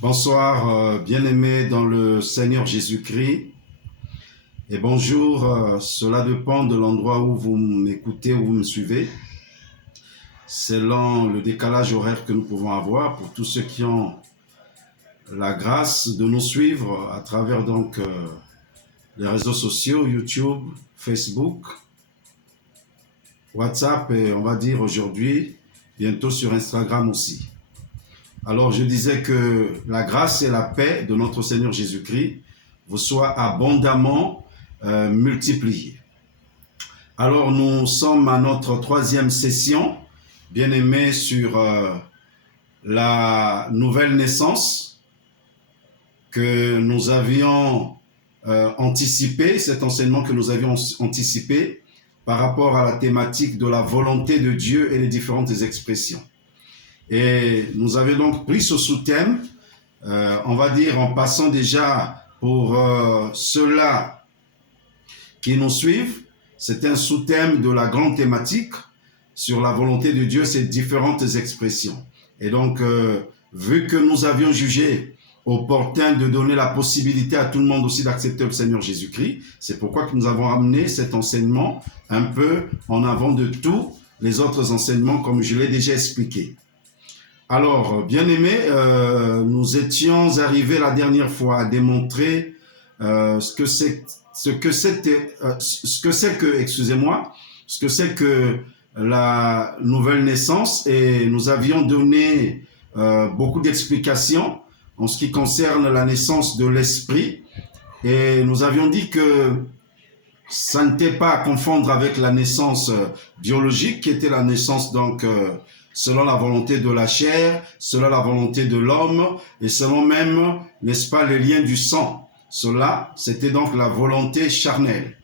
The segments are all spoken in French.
Bonsoir, bien-aimés dans le Seigneur Jésus-Christ. Et bonjour, cela dépend de l'endroit où vous m'écoutez, où vous me suivez. Selon le décalage horaire que nous pouvons avoir, pour tous ceux qui ont la grâce de nous suivre à travers donc les réseaux sociaux, YouTube, Facebook, WhatsApp et on va dire aujourd'hui, bientôt sur Instagram aussi. Alors je disais que la grâce et la paix de notre Seigneur Jésus-Christ vous soient abondamment multipliées. Alors nous sommes à notre troisième session, bien aimé, sur la nouvelle naissance que nous avions anticipé, cet enseignement que nous avions anticipé par rapport à la thématique de la volonté de Dieu et les différentes expressions. Et nous avions donc pris ce sous-thème, on va dire en passant déjà pour ceux-là qui nous suivent, c'est un sous-thème de la grande thématique sur la volonté de Dieu, ces différentes expressions. Et donc, vu que nous avions jugé opportun de donner la possibilité à tout le monde aussi d'accepter le Seigneur Jésus-Christ, c'est pourquoi que nous avons amené cet enseignement un peu en avant de tous les autres enseignements, comme je l'ai déjà expliqué. Alors, bien aimés, nous étions arrivés la dernière fois à démontrer ce que c'est que la nouvelle naissance, et nous avions donné beaucoup d'explications en ce qui concerne la naissance de l'esprit, et nous avions dit que ça n'était pas à confondre avec la naissance biologique, qui était la naissance donc selon la volonté de la chair, selon la volonté de l'homme, et selon même, n'est-ce pas, les liens du sang. Cela, c'était donc la volonté charnelle.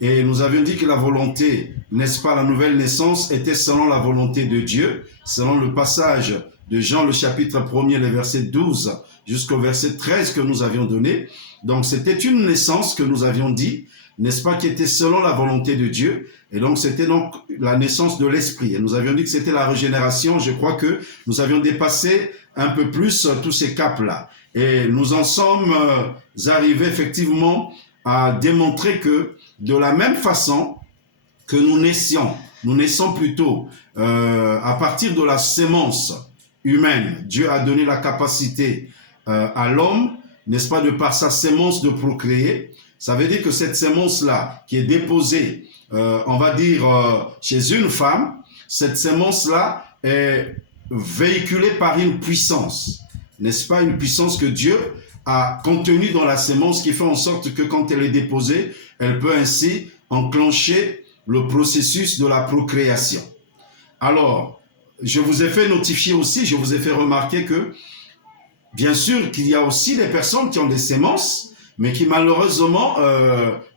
Et nous avions dit que la volonté, n'est-ce pas, la nouvelle naissance, était selon la volonté de Dieu, selon le passage de Jean, le chapitre 1er, les versets 12 jusqu'au verset 13 que nous avions donné. Donc, c'était une naissance que nous avions dit, n'est-ce pas, qui était selon la volonté de Dieu. Et donc, c'était donc la naissance de l'esprit. Et nous avions dit que c'était la régénération. Je crois que nous avions dépassé un peu plus tous ces caps-là. Et nous en sommes arrivés effectivement à démontrer que de la même façon que nous naissons plutôt à partir de la sémence humaine. Dieu a donné la capacité à l'homme, n'est-ce pas, de par sa sémence de procréer. Ça veut dire que cette sémence-là qui est déposée, on va dire, chez une femme, cette sémence-là est véhiculée par une puissance, n'est-ce pas, une puissance que Dieu a contenue dans la sémence qui fait en sorte que quand elle est déposée, elle peut ainsi enclencher le processus de la procréation. Alors, je vous ai fait notifier aussi, je vous ai fait remarquer que, bien sûr qu'il y a aussi des personnes qui ont des sémences, mais qui malheureusement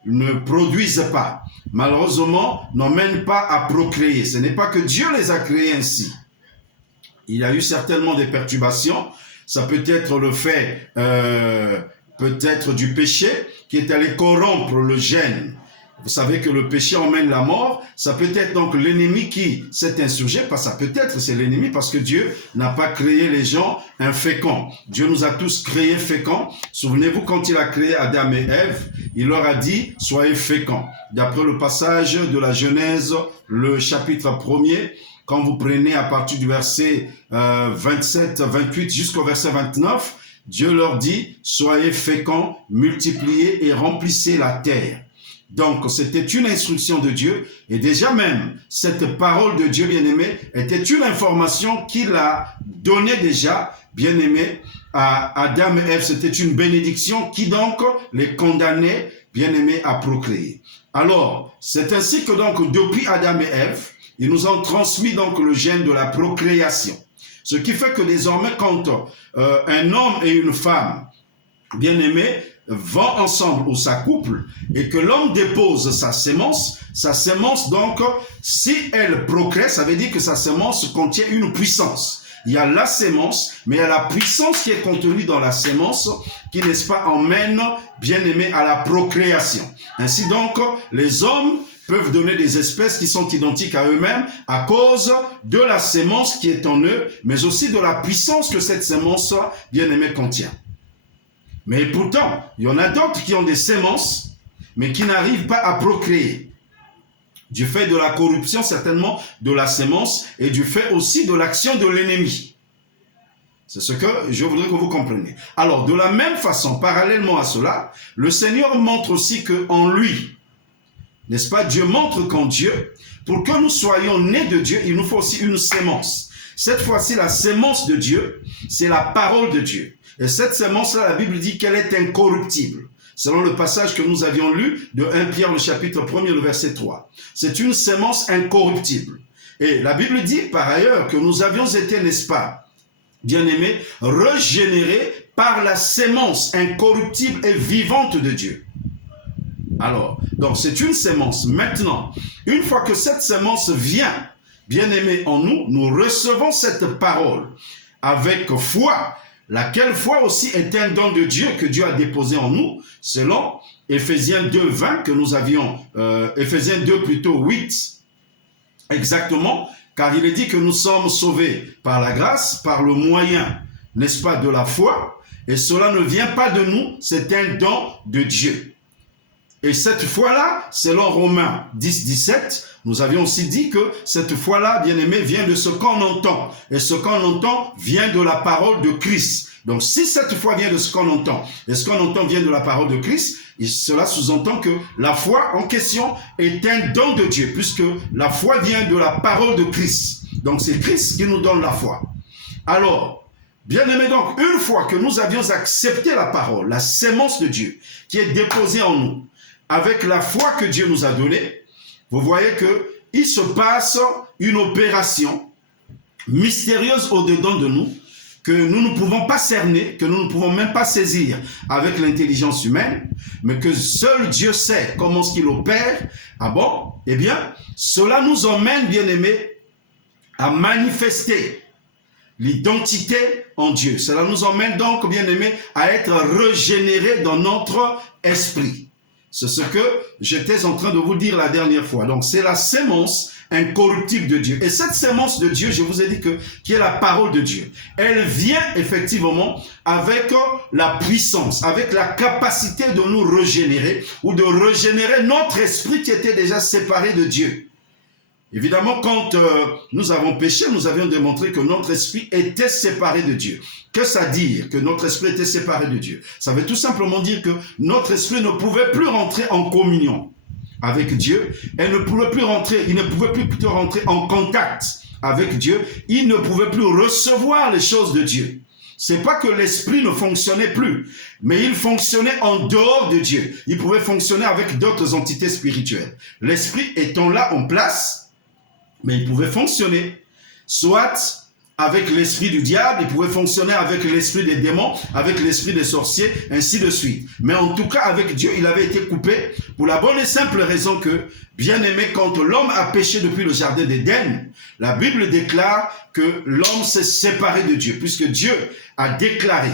ne produisent pas, malheureusement n'emmènent pas à procréer. Ce n'est pas que Dieu les a créés ainsi. Il y a eu certainement des perturbations. Ça peut être le fait peut-être du péché qui est allé corrompre le gène. Vous savez que le péché emmène la mort. Ça peut être donc l'ennemi qui s'est insurgé. Pas ça peut être, c'est l'ennemi parce que Dieu n'a pas créé les gens inféconds. Dieu nous a tous créés féconds. Souvenez-vous, quand il a créé Adam et Ève, il leur a dit « Soyez féconds ». D'après le passage de la Genèse, le chapitre 1er, quand vous prenez à partir du verset 27, 28 jusqu'au verset 29, Dieu leur dit « Soyez féconds, multipliez et remplissez la terre ». Donc, c'était une instruction de Dieu, et déjà même, cette parole de Dieu bien-aimé était une information qu'il a donnée déjà, bien-aimé, à Adam et Ève. C'était une bénédiction qui donc les condamnait, bien-aimé, à procréer. Alors, c'est ainsi que donc, depuis Adam et Ève, ils nous ont transmis donc le gène de la procréation. Ce qui fait que désormais, quand un homme et une femme, bien-aimés, vont ensemble ou s'accouplent et que l'homme dépose sa sémence donc, si elle procrée, ça veut dire que sa sémence contient une puissance. Il y a la sémence, mais il y a la puissance qui est contenue dans la sémence qui, n'est-ce pas, emmène, bien aimé, à la procréation. Ainsi donc, les hommes peuvent donner des espèces qui sont identiques à eux-mêmes à cause de la sémence qui est en eux, mais aussi de la puissance que cette sémence, bien-aimé, contient. Mais pourtant, il y en a d'autres qui ont des sémences, mais qui n'arrivent pas à procréer. Du fait de la corruption, certainement, de la sémence, et du fait aussi de l'action de l'ennemi. C'est ce que je voudrais que vous compreniez. Alors, de la même façon, parallèlement à cela, le Seigneur montre aussi qu'en lui, n'est-ce pas, Dieu montre qu'en Dieu, pour que nous soyons nés de Dieu, il nous faut aussi une sémence. Cette fois-ci, la sémence de Dieu, c'est la parole de Dieu. Et cette sémence-là, la Bible dit qu'elle est incorruptible. Selon le passage que nous avions lu de 1 Pierre, le chapitre 1er, le verset 3. C'est une sémence incorruptible. Et la Bible dit par ailleurs que nous avions été, n'est-ce pas, bien-aimés, régénérés par la sémence incorruptible et vivante de Dieu. Alors, donc c'est une sémence. Maintenant, une fois que cette sémence vient, bien-aimés, en nous, nous recevons cette parole avec foi, laquelle foi aussi est un don de Dieu que Dieu a déposé en nous, selon Éphésiens 2, 20, que nous avions, Éphésiens 2 plutôt 8, exactement, car il est dit que nous sommes sauvés par la grâce, par le moyen, n'est-ce pas, de la foi, et cela ne vient pas de nous, c'est un don de Dieu. Et cette foi-là, selon Romains 10, 17, nous avions aussi dit que cette foi-là, bien-aimé, vient de ce qu'on entend. Et ce qu'on entend vient de la parole de Christ. Donc, si cette foi vient de ce qu'on entend, et ce qu'on entend vient de la parole de Christ, et cela sous-entend que la foi en question est un don de Dieu, puisque la foi vient de la parole de Christ. Donc, c'est Christ qui nous donne la foi. Alors, bien-aimé, donc, une fois que nous avions accepté la parole, la sémence de Dieu, qui est déposée en nous, avec la foi que Dieu nous a donnée, vous voyez qu'il se passe une opération mystérieuse au-dedans de nous, que nous ne pouvons pas cerner, que nous ne pouvons même pas saisir avec l'intelligence humaine, mais que seul Dieu sait comment ce qu'il opère. Ah bon? Eh bien, cela nous emmène, bien-aimés, à manifester l'identité en Dieu. Cela nous emmène donc, bien-aimés, à être régénérés dans notre esprit. C'est ce que j'étais en train de vous dire la dernière fois. Donc, c'est la sémence incorruptible de Dieu. Et cette sémence de Dieu, je vous ai dit qui est la parole de Dieu, elle vient effectivement avec la puissance, avec la capacité de nous régénérer ou de régénérer notre esprit qui était déjà séparé de Dieu. Évidemment, quand nous avons péché, nous avions démontré que notre esprit était séparé de Dieu. Qu'est-ce à dire que notre esprit était séparé de Dieu? Ça veut tout simplement dire que notre esprit ne pouvait plus rentrer en communion avec Dieu. Il ne pouvait plus plutôt rentrer en contact avec Dieu. Il ne pouvait plus recevoir les choses de Dieu. C'est pas que l'esprit ne fonctionnait plus, mais il fonctionnait en dehors de Dieu. Il pouvait fonctionner avec d'autres entités spirituelles. L'esprit étant là en place, mais il pouvait fonctionner soit avec l'esprit du diable, il pouvait fonctionner avec l'esprit des démons, avec l'esprit des sorciers, ainsi de suite. Mais en tout cas, avec Dieu, il avait été coupé pour la bonne et simple raison que, bien aimé, quand l'homme a péché depuis le jardin d'Éden, la Bible déclare que l'homme s'est séparé de Dieu, puisque Dieu a déclaré,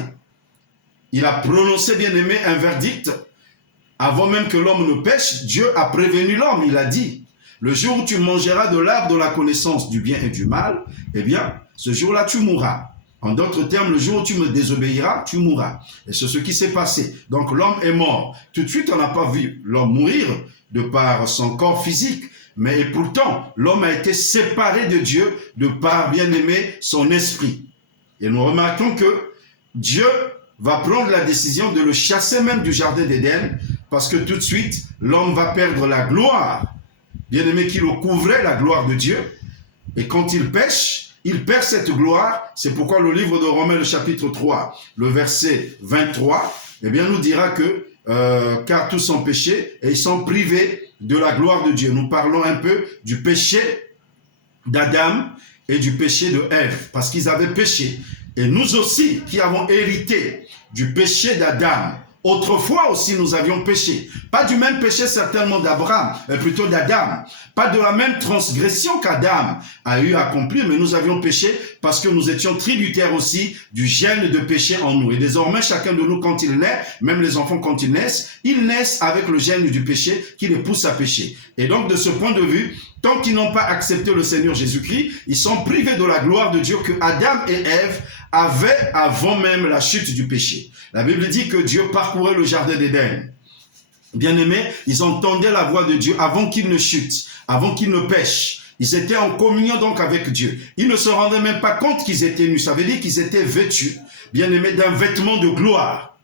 il a prononcé, bien aimé, un verdict. Avant même que l'homme ne pêche, Dieu a prévenu l'homme, il a dit, le jour où tu mangeras de l'arbre de la connaissance du bien et du mal, eh bien, ce jour-là, tu mourras. En d'autres termes, le jour où tu me désobéiras, tu mourras. Et c'est ce qui s'est passé. Donc, l'homme est mort. Tout de suite, on n'a pas vu l'homme mourir de par son corps physique. Mais pourtant, l'homme a été séparé de Dieu de par, bien aimé, son esprit. Et nous remarquons que Dieu va prendre la décision de le chasser même du jardin d'Éden, parce que tout de suite, l'homme va perdre la gloire, bien aimé, qui le couvrait, la gloire de Dieu. Et quand il pêche, il perd cette gloire. C'est pourquoi le livre de Romains, le chapitre 3, le verset 23, eh bien, nous dira que car tous sont péchés et ils sont privés de la gloire de Dieu. Nous parlons un peu du péché d'Adam et du péché de Ève, parce qu'ils avaient péché. Et nous aussi, qui avons hérité du péché d'Adam Autrefois aussi, nous avions péché. Pas du même péché certainement d'Abraham, mais plutôt d'Adam. Pas de la même transgression qu'Adam a eu à accomplir, mais nous avions péché parce que nous étions tributaires aussi du gène de péché en nous. Et désormais, chacun de nous, quand il naît, même les enfants quand ils naissent avec le gène du péché qui les pousse à pécher. Et donc, de ce point de vue, tant qu'ils n'ont pas accepté le Seigneur Jésus-Christ, ils sont privés de la gloire de Dieu que Adam et Ève avaient avant même la chute du péché. La Bible dit que Dieu parcourait le jardin d'Éden. Bien-aimés, ils entendaient la voix de Dieu avant qu'ils ne chutent, avant qu'ils ne pêchent. Ils étaient en communion donc avec Dieu. Ils ne se rendaient même pas compte qu'ils étaient nus. Ça veut dire qu'ils étaient vêtus, bien-aimés, d'un vêtement de gloire.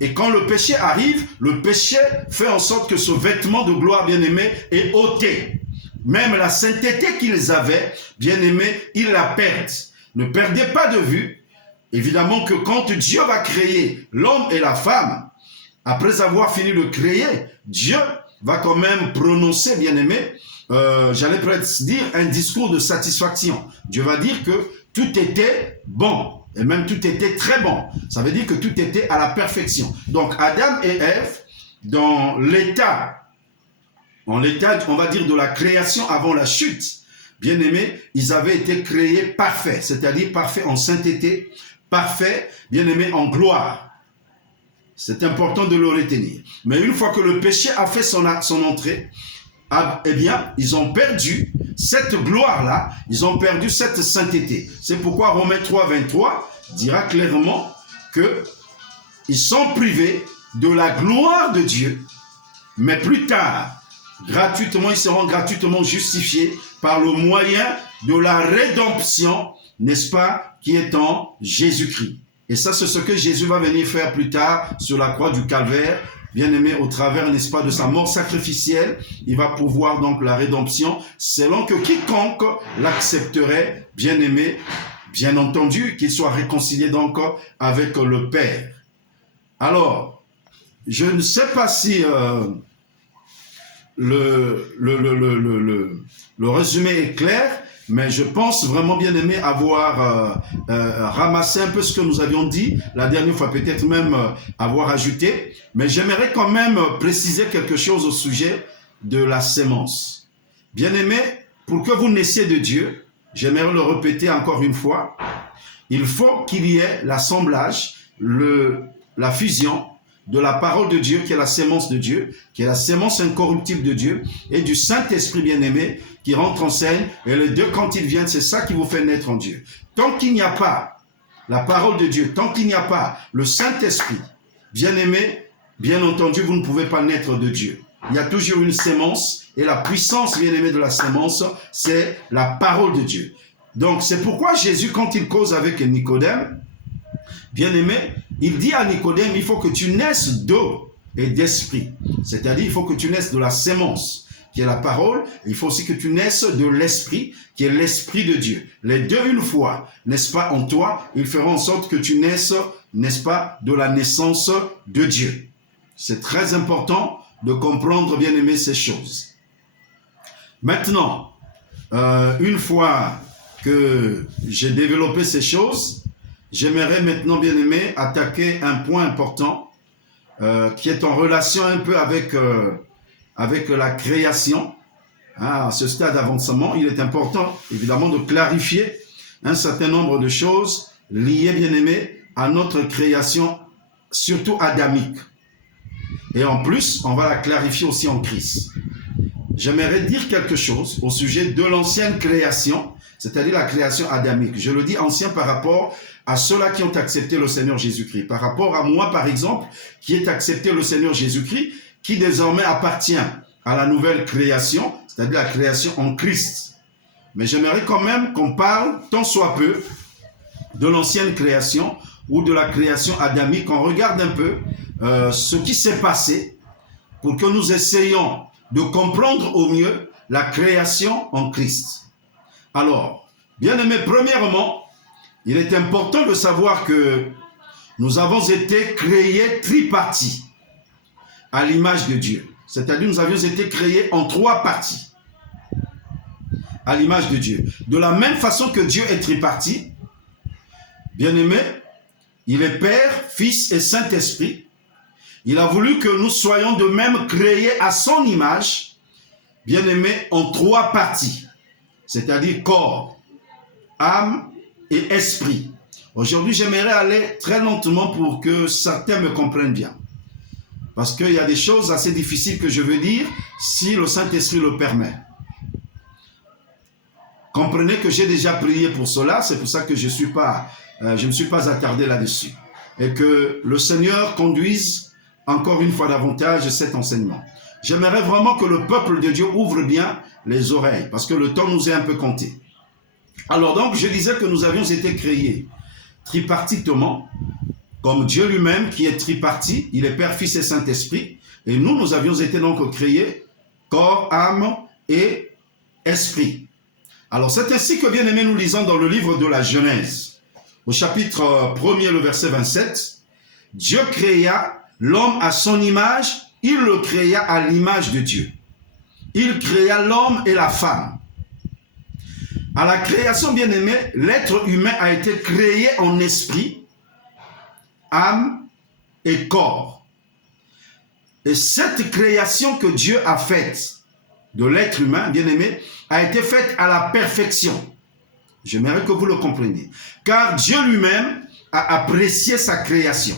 Et quand le péché arrive, le péché fait en sorte que ce vêtement de gloire, bien-aimé, est ôté. Même la sainteté qu'ils avaient, bien-aimés, ils la perdent. Ne perdez pas de vue, évidemment, que quand Dieu va créer l'homme et la femme, après avoir fini de créer, Dieu va quand même prononcer, bien-aimé, j'allais presque dire un discours de satisfaction. Dieu va dire que tout était bon, et même tout était très bon. Ça veut dire que tout était à la perfection. Donc Adam et Ève, dans l'état, on va dire de la création avant la chute, bien-aimés, ils avaient été créés parfaits, c'est-à-dire parfaits en sainteté, parfaits, bien-aimés, en gloire. C'est important de le retenir. Mais une fois que le péché a fait son entrée, eh bien, ils ont perdu cette gloire-là, ils ont perdu cette sainteté. C'est pourquoi Romains 3, 23 dira clairement qu'ils sont privés de la gloire de Dieu, mais plus tard, gratuitement, ils seront gratuitement justifiés par le moyen de la rédemption, n'est-ce pas, qui est en Jésus-Christ. Et ça, c'est ce que Jésus va venir faire plus tard sur la croix du Calvaire, bien-aimé, au travers, n'est-ce pas, de sa mort sacrificielle. Il va pouvoir donc la rédemption, selon que quiconque l'accepterait, bien-aimé, bien entendu, qu'il soit réconcilié donc avec le Père. Alors, je ne sais pas si le résumé est clair, mais je pense vraiment, bien aimé, avoir ramassé un peu ce que nous avions dit la dernière fois, peut-être même avoir ajouté. Mais j'aimerais quand même préciser quelque chose au sujet de la sémence. Bien aimé, pour que vous naissiez de Dieu, j'aimerais le répéter encore une fois, il faut qu'il y ait l'assemblage, la fusion de la parole de Dieu, qui est la sémence de Dieu, qui est la sémence incorruptible de Dieu, et du Saint-Esprit bien-aimé, qui rentre en scène, et les deux, quand ils viennent, c'est ça qui vous fait naître en Dieu. Tant qu'il n'y a pas la parole de Dieu, tant qu'il n'y a pas le Saint-Esprit, bien-aimé, bien entendu, vous ne pouvez pas naître de Dieu. Il y a toujours une sémence, et la puissance, bien-aimé, de la sémence, c'est la parole de Dieu. Donc, c'est pourquoi Jésus, quand il cause avec Nicodème, bien-aimé, il dit à Nicodème, il faut que tu naisses d'eau et d'esprit. C'est-à-dire, il faut que tu naisses de la sémence, qui est la parole. Il faut aussi que tu naisses de l'esprit, qui est l'esprit de Dieu. Les deux, une fois, n'est-ce pas, en toi, ils feront en sorte que tu naisses, n'est-ce pas, de la naissance de Dieu. C'est très important de comprendre, bien aimé, ces choses. Maintenant, une fois que j'ai développé ces choses, j'aimerais maintenant, bien aimé, attaquer un point important qui est en relation un peu avec la création. À ce stade d'avancement, il est important, évidemment, de clarifier un certain nombre de choses liées, bien aimé, à notre création, surtout adamique. Et en plus, on va la clarifier aussi en Christ. J'aimerais dire quelque chose au sujet de l'ancienne création, c'est-à-dire la création adamique. Je le dis ancien par rapport à ceux-là qui ont accepté le Seigneur Jésus-Christ. Par rapport à moi, par exemple, qui ai accepté le Seigneur Jésus-Christ, qui désormais appartient à la nouvelle création, c'est-à-dire la création en Christ. Mais j'aimerais quand même qu'on parle, tant soit peu, de l'ancienne création ou de la création adamique, qu'on regarde un peu ce qui s'est passé pour que nous essayions de comprendre au mieux la création en Christ. Alors, bien aimé, premièrement, il est important de savoir que nous avons été créés tripartis à l'image de Dieu. C'est-à-dire nous avions été créés en trois parties à l'image de Dieu. De la même façon que Dieu est triparti, bien aimé, il est Père, Fils et Saint-Esprit. Il a voulu que nous soyons de même créés à son image, bien-aimés, en 3 parties, c'est-à-dire corps, âme et esprit. Aujourd'hui, j'aimerais aller très lentement pour que certains me comprennent bien. Parce qu'il y a des choses assez difficiles que je veux dire si le Saint-Esprit le permet. Comprenez que j'ai déjà prié pour cela, c'est pour ça que je ne me suis pas attardé là-dessus. Et que le Seigneur conduise encore une fois davantage cet enseignement. J'aimerais vraiment que le peuple de Dieu ouvre bien les oreilles, parce que le temps nous est un peu compté. Alors donc, je disais que nous avions été créés tripartitement, comme Dieu lui-même qui est tripartite, il est Père, Fils et Saint-Esprit, et nous avions été donc créés corps, âme et esprit. Alors c'est ainsi que, bien aimé, nous lisons dans le livre de la Genèse, au chapitre 1er, le verset 27, Dieu créa l'homme à son image, il le créa à l'image de Dieu. Il créa l'homme et la femme. À la création, bien aimé, l'être humain a été créé en esprit, âme et corps. Et cette création que Dieu a faite de l'être humain, bien aimé, a été faite à la perfection. J'aimerais que vous le compreniez. Car Dieu lui-même a apprécié sa création.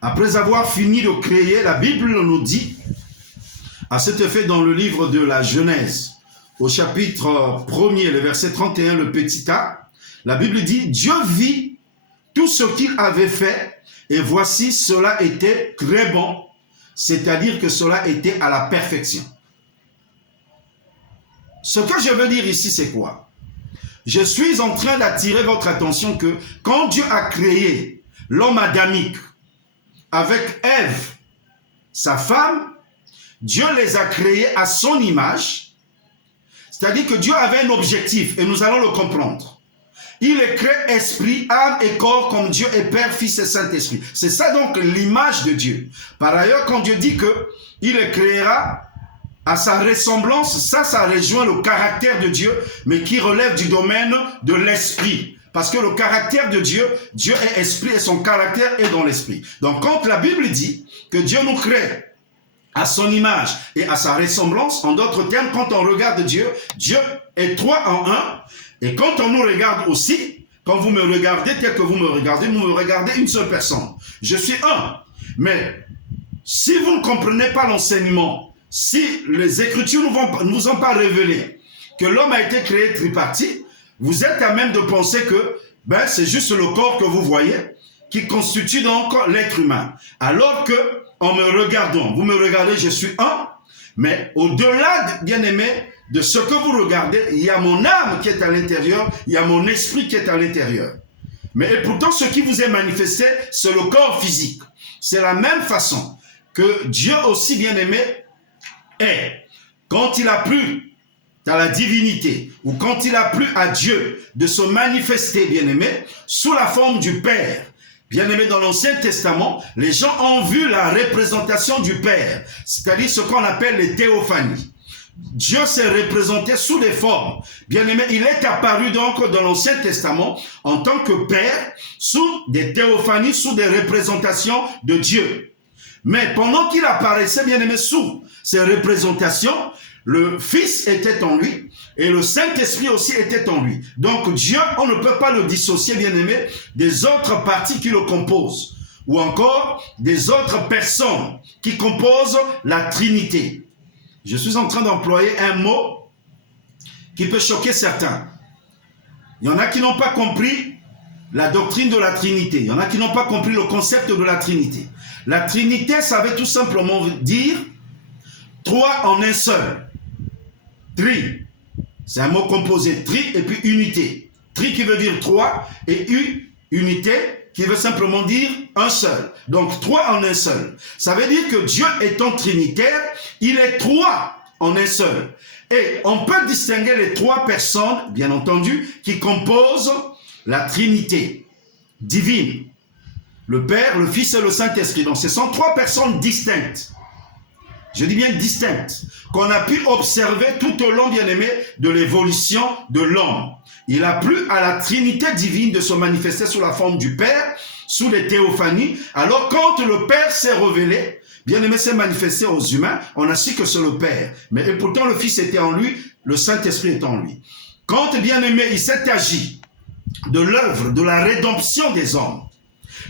Après avoir fini de créer, la Bible nous dit, à cet effet dans le livre de la Genèse, au chapitre 1er, le verset 31, le petit a, la Bible dit, Dieu vit tout ce qu'il avait fait, et voici, cela était très bon, c'est-à-dire que cela était à la perfection. Ce que je veux dire ici, c'est quoi? Je suis en train d'attirer votre attention que quand Dieu a créé l'homme adamique avec Ève, sa femme, Dieu les a créés à son image, c'est-à-dire que Dieu avait un objectif, et nous allons le comprendre. Il est créé esprit, âme et corps comme Dieu est Père, Fils et Saint-Esprit. C'est ça donc l'image de Dieu. Par ailleurs, quand Dieu dit qu'il les créera à sa ressemblance, ça rejoint le caractère de Dieu, mais qui relève du domaine de l'esprit. Parce que le caractère de Dieu, Dieu est esprit et son caractère est dans l'esprit. Donc quand la Bible dit que Dieu nous crée à son image et à sa ressemblance, en d'autres termes, quand on regarde Dieu, Dieu est 3 en 1. Et quand on nous regarde aussi, quand vous me regardez tel que vous me regardez une seule personne. Je suis un. Mais si vous ne comprenez pas l'enseignement, si les Écritures ne vous ont pas révélé que l'homme a été créé tripartite, vous êtes à même de penser que c'est juste le corps que vous voyez qui constitue donc l'être humain. Alors que, en me regardant, vous me regardez, je suis un, mais au-delà, bien aimé, de ce que vous regardez, il y a mon âme qui est à l'intérieur, il y a mon esprit qui est à l'intérieur. Mais et pourtant, ce qui vous est manifesté, c'est le corps physique. C'est la même façon que Dieu aussi, bien aimé, est. Quand il a plu à la divinité, ou quand il a plu à Dieu de se manifester, bien aimé, sous la forme du Père. Bien aimé, dans l'Ancien Testament, les gens ont vu la représentation du Père, c'est-à-dire ce qu'on appelle les théophanies. Dieu s'est représenté sous des formes. Bien aimé, il est apparu donc dans l'Ancien Testament en tant que Père, sous des théophanies, sous des représentations de Dieu. Mais pendant qu'il apparaissait, bien aimé, sous ces représentations, le Fils était en lui et le Saint-Esprit aussi était en lui. Donc Dieu, on ne peut pas le dissocier, bien aimé, des autres parties qui le composent, ou encore des autres personnes qui composent la Trinité. Je suis en train d'employer un mot qui peut choquer certains. Il y en a qui n'ont pas compris la doctrine de la Trinité. Il y en a qui n'ont pas compris le concept de la Trinité. La Trinité, ça veut tout simplement dire 3 en un seul. Tri, c'est un mot composé. Tri et puis unité. Tri qui veut dire 3 et unité qui veut simplement dire un seul. Donc 3 en un seul. Ça veut dire que Dieu étant trinitaire, il est 3 en un seul. Et on peut distinguer les 3 personnes, bien entendu, qui composent la Trinité divine. Le Père, le Fils et le Saint-Esprit. Donc ce sont 3 personnes distinctes. Je dis bien distinctes, qu'on a pu observer tout au long, bien aimé, de l'évolution de l'homme. Il a plu à la Trinité divine de se manifester sous la forme du Père, sous les théophanies. Alors quand le Père s'est révélé, bien aimé, s'est manifesté aux humains, on a su que c'est le Père. Mais et pourtant le Fils était en lui, le Saint-Esprit est en lui. Quand, bien aimé, il s'est agi de l'œuvre de la rédemption des hommes,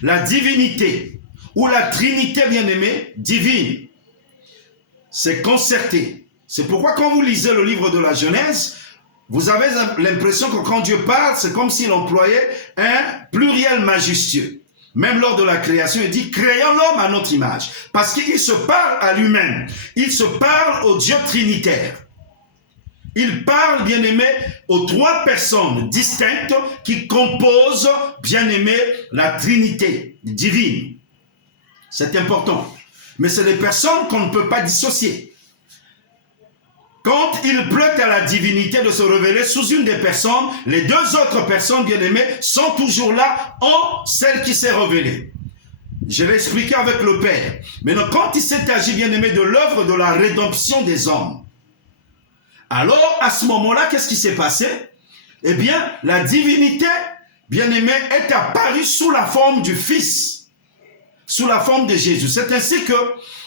la divinité ou la Trinité, bien aimé, divine, c'est concerté. C'est pourquoi quand vous lisez le livre de la Genèse, vous avez l'impression que quand Dieu parle, c'est comme s'il employait un pluriel majestueux. Même lors de la création, il dit « Créons l'homme à notre image ». Parce qu'il se parle à lui-même. Il se parle au Dieu trinitaire. Il parle, bien-aimé, aux trois personnes distinctes qui composent, bien-aimé, la Trinité divine. C'est important. Mais c'est des personnes qu'on ne peut pas dissocier. Quand il plaît à la divinité de se révéler sous une des personnes, les deux autres personnes, bien-aimées, sont toujours là en celle qui s'est révélée. Je l'ai expliqué avec le Père. Maintenant, quand il s'est agi, bien-aimé, de l'œuvre de la rédemption des hommes, alors, à ce moment-là, qu'est-ce qui s'est passé? Eh bien, la divinité, bien-aimée, est apparue sous la forme du Fils, sous la forme de Jésus. C'est ainsi que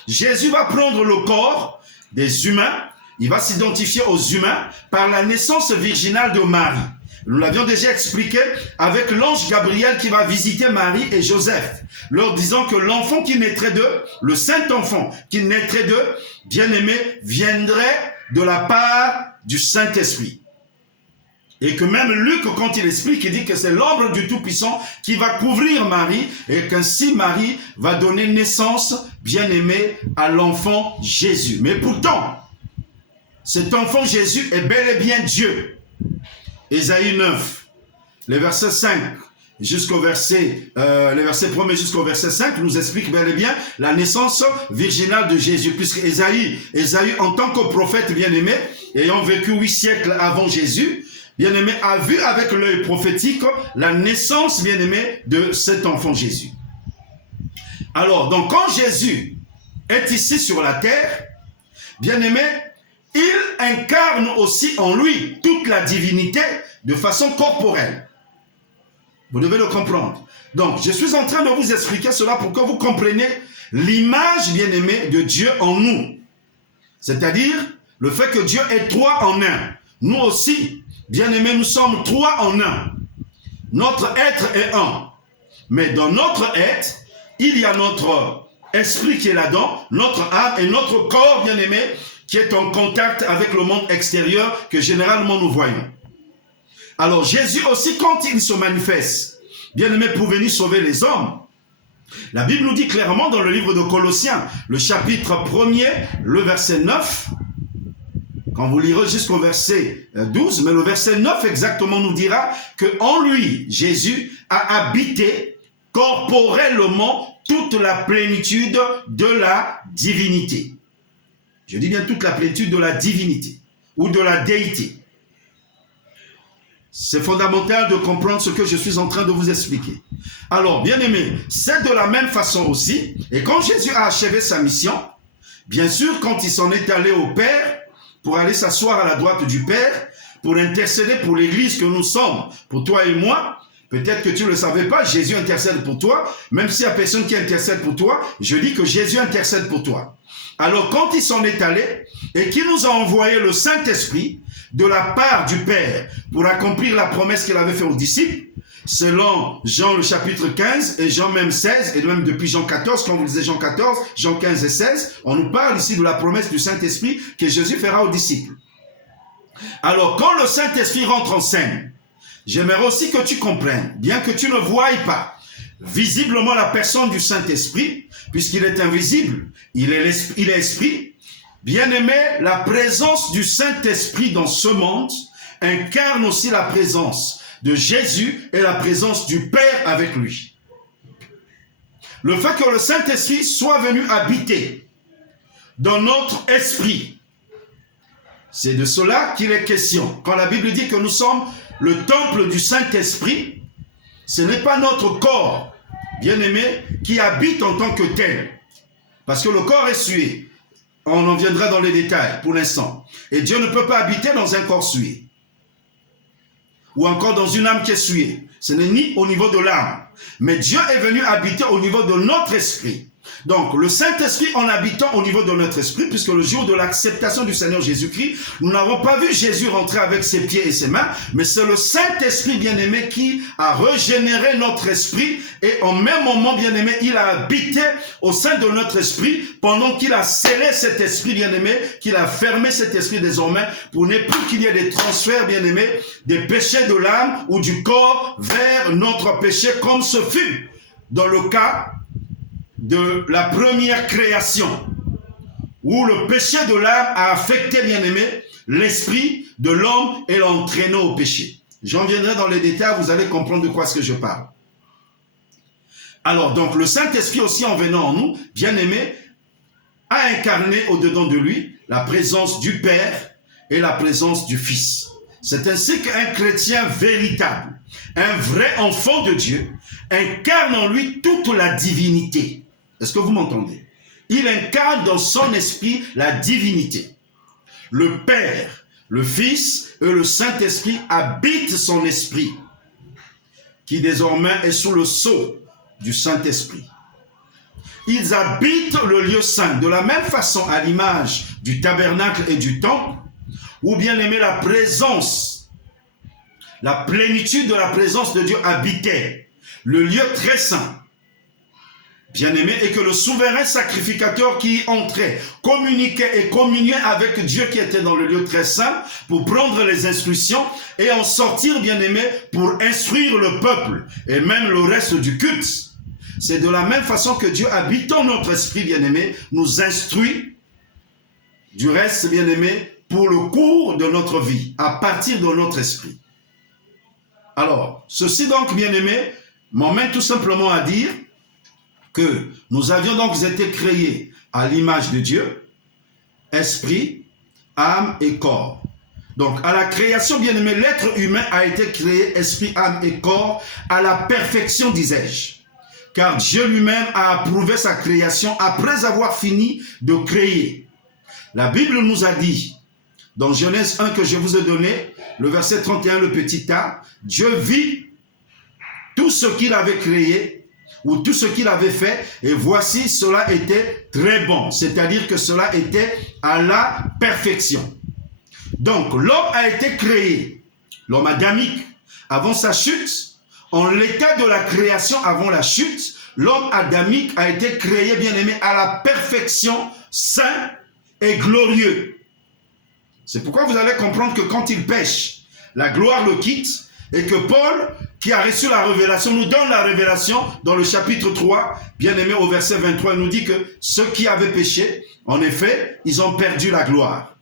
Jésus va prendre le corps des humains, il va s'identifier aux humains par la naissance virginale de Marie. Nous l'avions déjà expliqué avec l'ange Gabriel qui va visiter Marie et Joseph, leur disant que l'enfant qui naîtrait d'eux, le Saint-Enfant qui naîtrait d'eux, bien-aimé, viendrait de la part du Saint-Esprit. Et que même Luc, quand il explique, il dit que c'est l'ombre du Tout-Puissant qui va couvrir Marie et qu'ainsi Marie va donner naissance, bien-aimé, à l'enfant Jésus. Mais pourtant, cet enfant Jésus est bel et bien Dieu. Ésaïe 9, les versets 5 jusqu'au verset, les versets 1er jusqu'au verset 5 nous expliquent bel et bien la naissance virginale de Jésus. Puisque Ésaïe, en tant que prophète bien-aimé, ayant vécu 8 siècles avant Jésus, bien-aimé, a vu avec l'œil prophétique la naissance, bien-aimé, de cet enfant Jésus. Alors, donc quand Jésus est ici sur la terre, bien-aimé, il incarne aussi en lui toute la divinité de façon corporelle. Vous devez le comprendre. Donc, je suis en train de vous expliquer cela pour que vous compreniez l'image, bien-aimée, de Dieu en nous. C'est-à-dire le fait que Dieu est trois en un. Nous aussi, bien-aimés, nous sommes trois en un. Notre être est un. Mais dans notre être, il y a notre esprit qui est là-dedans, notre âme et notre corps, bien-aimé, qui est en contact avec le monde extérieur que généralement nous voyons. Alors Jésus aussi, quand il se manifeste, bien-aimé, pour venir sauver les hommes, la Bible nous dit clairement dans le livre de Colossiens, le chapitre 1er, le verset 9, quand vous lirez jusqu'au verset 12, mais le verset 9 exactement nous dira qu'en lui, Jésus a habité corporellement toute la plénitude de la divinité. Je dis bien toute la plénitude de la divinité ou de la déité. C'est fondamental de comprendre ce que je suis en train de vous expliquer. Alors, bien aimé, c'est de la même façon aussi. Et quand Jésus a achevé sa mission, bien sûr, quand il s'en est allé au Père, pour aller s'asseoir à la droite du Père, pour intercéder pour l'Église que nous sommes, pour toi et moi, peut-être que tu ne le savais pas, Jésus intercède pour toi. Même s'il n'y a personne qui intercède pour toi, je dis que Jésus intercède pour toi. Alors, quand il s'en est allé et qu'il nous a envoyé le Saint-Esprit de la part du Père pour accomplir la promesse qu'il avait faite aux disciples, selon Jean le chapitre 15 et Jean même 16, et même depuis Jean 14, quand vous lisez Jean 14, Jean 15 et 16, on nous parle ici de la promesse du Saint-Esprit que Jésus fera aux disciples. Alors, quand le Saint-Esprit rentre en scène, j'aimerais aussi que tu comprennes, bien que tu ne voies pas visiblement la personne du Saint-Esprit, puisqu'il est invisible, il est esprit. Bien-aimé, la présence du Saint-Esprit dans ce monde incarne aussi la présence de Jésus et la présence du Père avec lui. Le fait que le Saint-Esprit soit venu habiter dans notre esprit, c'est de cela qu'il est question. Quand la Bible dit que nous sommes le temple du Saint-Esprit, ce n'est pas notre corps, bien-aimé, qui habite en tant que tel. Parce que le corps est sué. on en viendra dans les détails pour l'instant. Et Dieu ne peut pas habiter dans un corps souillé. Ou encore dans une âme qui est souillée. Ce n'est ni au niveau de l'âme. Mais Dieu est venu habiter au niveau de notre esprit. Donc, le Saint-Esprit en habitant au niveau de notre esprit, puisque le jour de l'acceptation du Seigneur Jésus-Christ, nous n'avons pas vu Jésus rentrer avec ses pieds et ses mains, mais c'est le Saint-Esprit bien-aimé qui a régénéré notre esprit et en même moment, bien-aimé, il a habité au sein de notre esprit pendant qu'il a scellé cet esprit bien-aimé, qu'il a fermé cet esprit désormais pour ne plus qu'il y ait des transferts, bien-aimé, des péchés de l'âme ou du corps vers notre péché comme ce fut dans le cas de la première création, où le péché de l'âme a affecté, bien-aimé, l'esprit de l'homme et l'a entraîné au péché. J'en viendrai dans les détails, vous allez comprendre de quoi est-ce que je parle. Alors, donc, le Saint-Esprit aussi, en venant en nous, bien-aimé, a incarné au-dedans de lui la présence du Père et la présence du Fils. C'est ainsi qu'un chrétien véritable, un vrai enfant de Dieu, incarne en lui toute la divinité. Est-ce que vous m'entendez? Il incarne dans son esprit la divinité. Le Père, le Fils et le Saint-Esprit habitent son esprit, qui désormais est sous le sceau du Saint-Esprit. Ils habitent le lieu saint, de la même façon à l'image du tabernacle et du temple, où bien aimé la présence, la plénitude de la présence de Dieu habitait le lieu très saint. Bien-aimé, et que le souverain sacrificateur qui entrait, communiquait et communiait avec Dieu qui était dans le lieu très saint pour prendre les instructions et en sortir, bien-aimé, pour instruire le peuple et même le reste du culte. C'est de la même façon que Dieu, habitant notre esprit, bien-aimé, nous instruit du reste, bien-aimé, pour le cours de notre vie, à partir de notre esprit. Alors, ceci donc, bien-aimé, m'emmène tout simplement à dire que nous avions donc été créés à l'image de Dieu, esprit, âme et corps. Donc, à la création, bien-aimé, l'être humain a été créé, esprit, âme et corps, à la perfection, disais-je. Car Dieu lui-même a approuvé sa création après avoir fini de créer. La Bible nous a dit, dans Genèse 1 que je vous ai donné, le verset 31, le petit a, Dieu vit tout ce qu'il avait créé, ou tout ce qu'il avait fait, et voici, cela était très bon. C'est-à-dire que cela était à la perfection. Donc, l'homme a été créé, l'homme adamique, avant sa chute, en l'état de la création avant la chute, l'homme adamique a été créé, bien-aimé, à la perfection, saint et glorieux. C'est pourquoi vous allez comprendre que quand il pêche, la gloire le quitte, et que Paul, qui a reçu la révélation, nous donne la révélation dans le chapitre 3, bien aimé au verset 23, il nous dit que ceux qui avaient péché, en effet, ils ont perdu la gloire.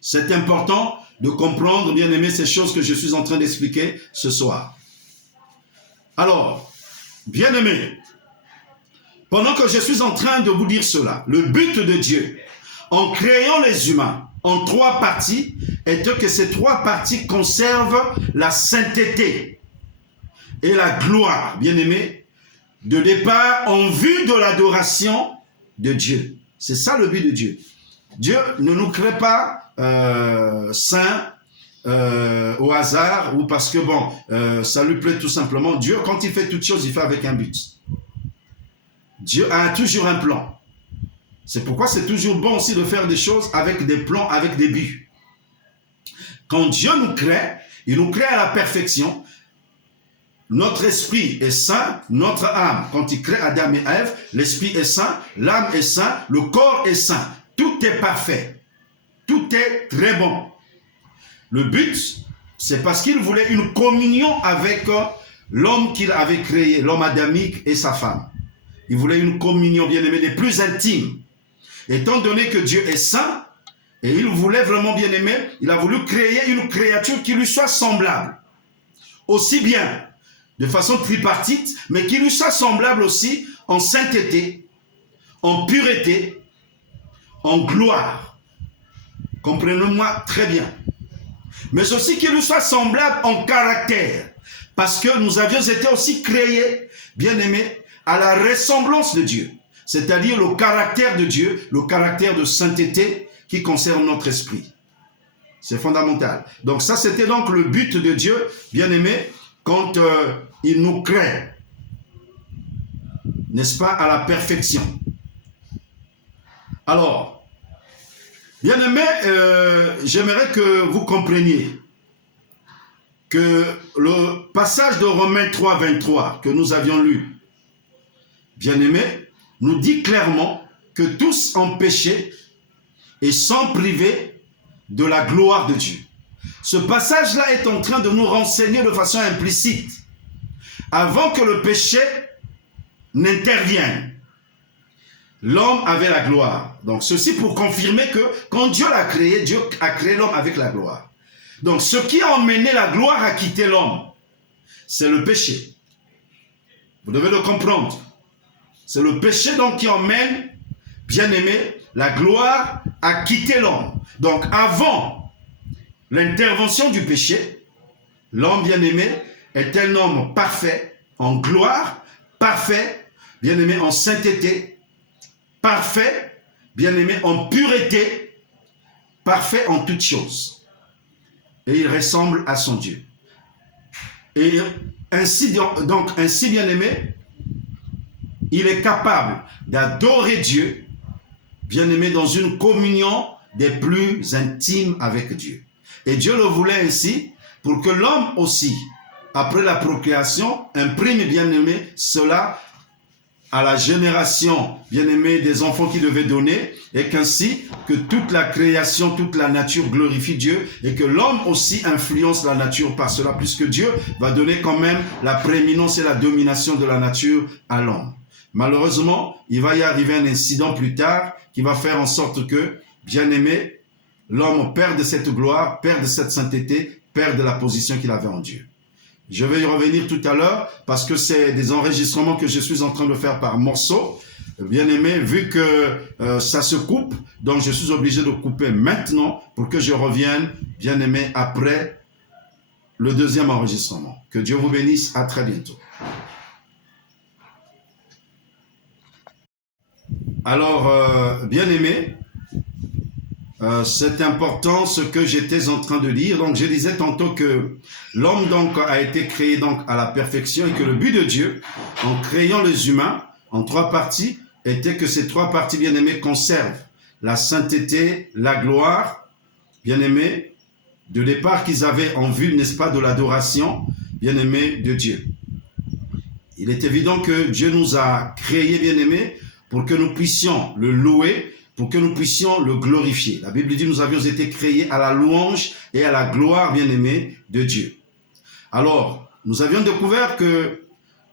C'est important de comprendre, bien aimé, ces choses que je suis en train d'expliquer ce soir. Alors, bien aimé, pendant que je suis en train de vous dire cela, le but de Dieu, en créant les humains, en trois parties, est que ces trois parties conservent la sainteté et la gloire, bien-aimé, de départ en vue de l'adoration de Dieu. C'est ça le but de Dieu. Dieu ne nous crée pas saints au hasard ou parce que, bon, ça lui plaît tout simplement. Dieu, quand il fait toutes choses, il fait avec un but. Dieu a toujours un plan. C'est pourquoi c'est toujours bon aussi de faire des choses avec des plans, avec des buts. Quand Dieu nous crée, il nous crée à la perfection. Notre esprit est saint, notre âme. Quand il crée Adam et Ève, l'esprit est saint, l'âme est saint, le corps est saint. Tout est parfait. Tout est très bon. Le but, c'est parce qu'il voulait une communion avec l'homme qu'il avait créé, l'homme adamique et sa femme. Il voulait une communion, bien aimée, des plus intimes. Étant donné que Dieu est saint, et il voulait vraiment bien aimer, il a voulu créer une créature qui lui soit semblable. Aussi bien de façon tripartite, mais qui lui soit semblable aussi en sainteté, en pureté, en gloire. Comprenez-moi très bien. Mais aussi qui lui soit semblable en caractère. Parce que nous avions été aussi créés, bien aimés, à la ressemblance de Dieu. c'est-à-dire le caractère de Dieu, le caractère de sainteté qui concerne notre esprit. C'est fondamental. Donc ça, c'était donc le but de Dieu, bien-aimé, quand il nous crée, n'est-ce pas, à la perfection. Alors, bien-aimé, j'aimerais que vous compreniez que le passage de Romains 3, 23 que nous avions lu, bien-aimé, nous dit clairement que tous ont péché et sont privés de la gloire de Dieu. Ce passage-là est en train de nous renseigner de façon implicite. Avant que le péché n'intervienne, l'homme avait la gloire. Donc ceci pour confirmer que quand Dieu l'a créé, Dieu a créé l'homme avec la gloire. Donc ce qui a emmené la gloire à quitter l'homme, c'est le péché. Vous devez le comprendre. C'est le péché donc qui emmène, bien-aimé, la gloire à quitter l'homme. Donc avant l'intervention du péché, l'homme bien-aimé est un homme parfait en gloire, parfait, bien-aimé en sainteté, parfait, bien-aimé en pureté, parfait en toutes choses. Et il ressemble à son Dieu. Et ainsi, ainsi bien-aimé, il est capable d'adorer Dieu, bien-aimé, dans une communion des plus intimes avec Dieu. Et Dieu le voulait ainsi pour que l'homme aussi, après la procréation, imprime, bien-aimé, cela à la génération, bien-aimée, des enfants qu'il devait donner, et qu'ainsi que toute la création, toute la nature glorifie Dieu, et que l'homme aussi influence la nature par cela, puisque Dieu va donner quand même la prééminence et la domination de la nature à l'homme. Malheureusement, il va y arriver un incident plus tard qui va faire en sorte que, bien-aimé, l'homme perde cette gloire, perde cette sainteté, perde la position qu'il avait en Dieu. Je vais y revenir tout à l'heure parce que c'est des enregistrements que je suis en train de faire par morceaux. Bien aimé, vu que ça se coupe, donc je suis obligé de couper maintenant pour que je revienne, bien aimé, après le deuxième enregistrement. Que Dieu vous bénisse, à très bientôt. Alors, bien aimé, c'est important ce que j'étais en train de dire. Donc je disais tantôt que l'homme donc a été créé donc à la perfection et que le but de Dieu en créant les humains en trois parties était que ces trois parties bien-aimées conservent la sainteté, la gloire, bien-aimés, de départ qu'ils avaient en vue, n'est-ce pas, de l'adoration, bien-aimés, de Dieu. Il est évident que Dieu nous a créés, bien-aimés, pour que nous puissions le louer, pour que nous puissions le glorifier. La Bible dit que nous avions été créés à la louange et à la gloire, bien-aimée, de Dieu. Alors, nous avions découvert que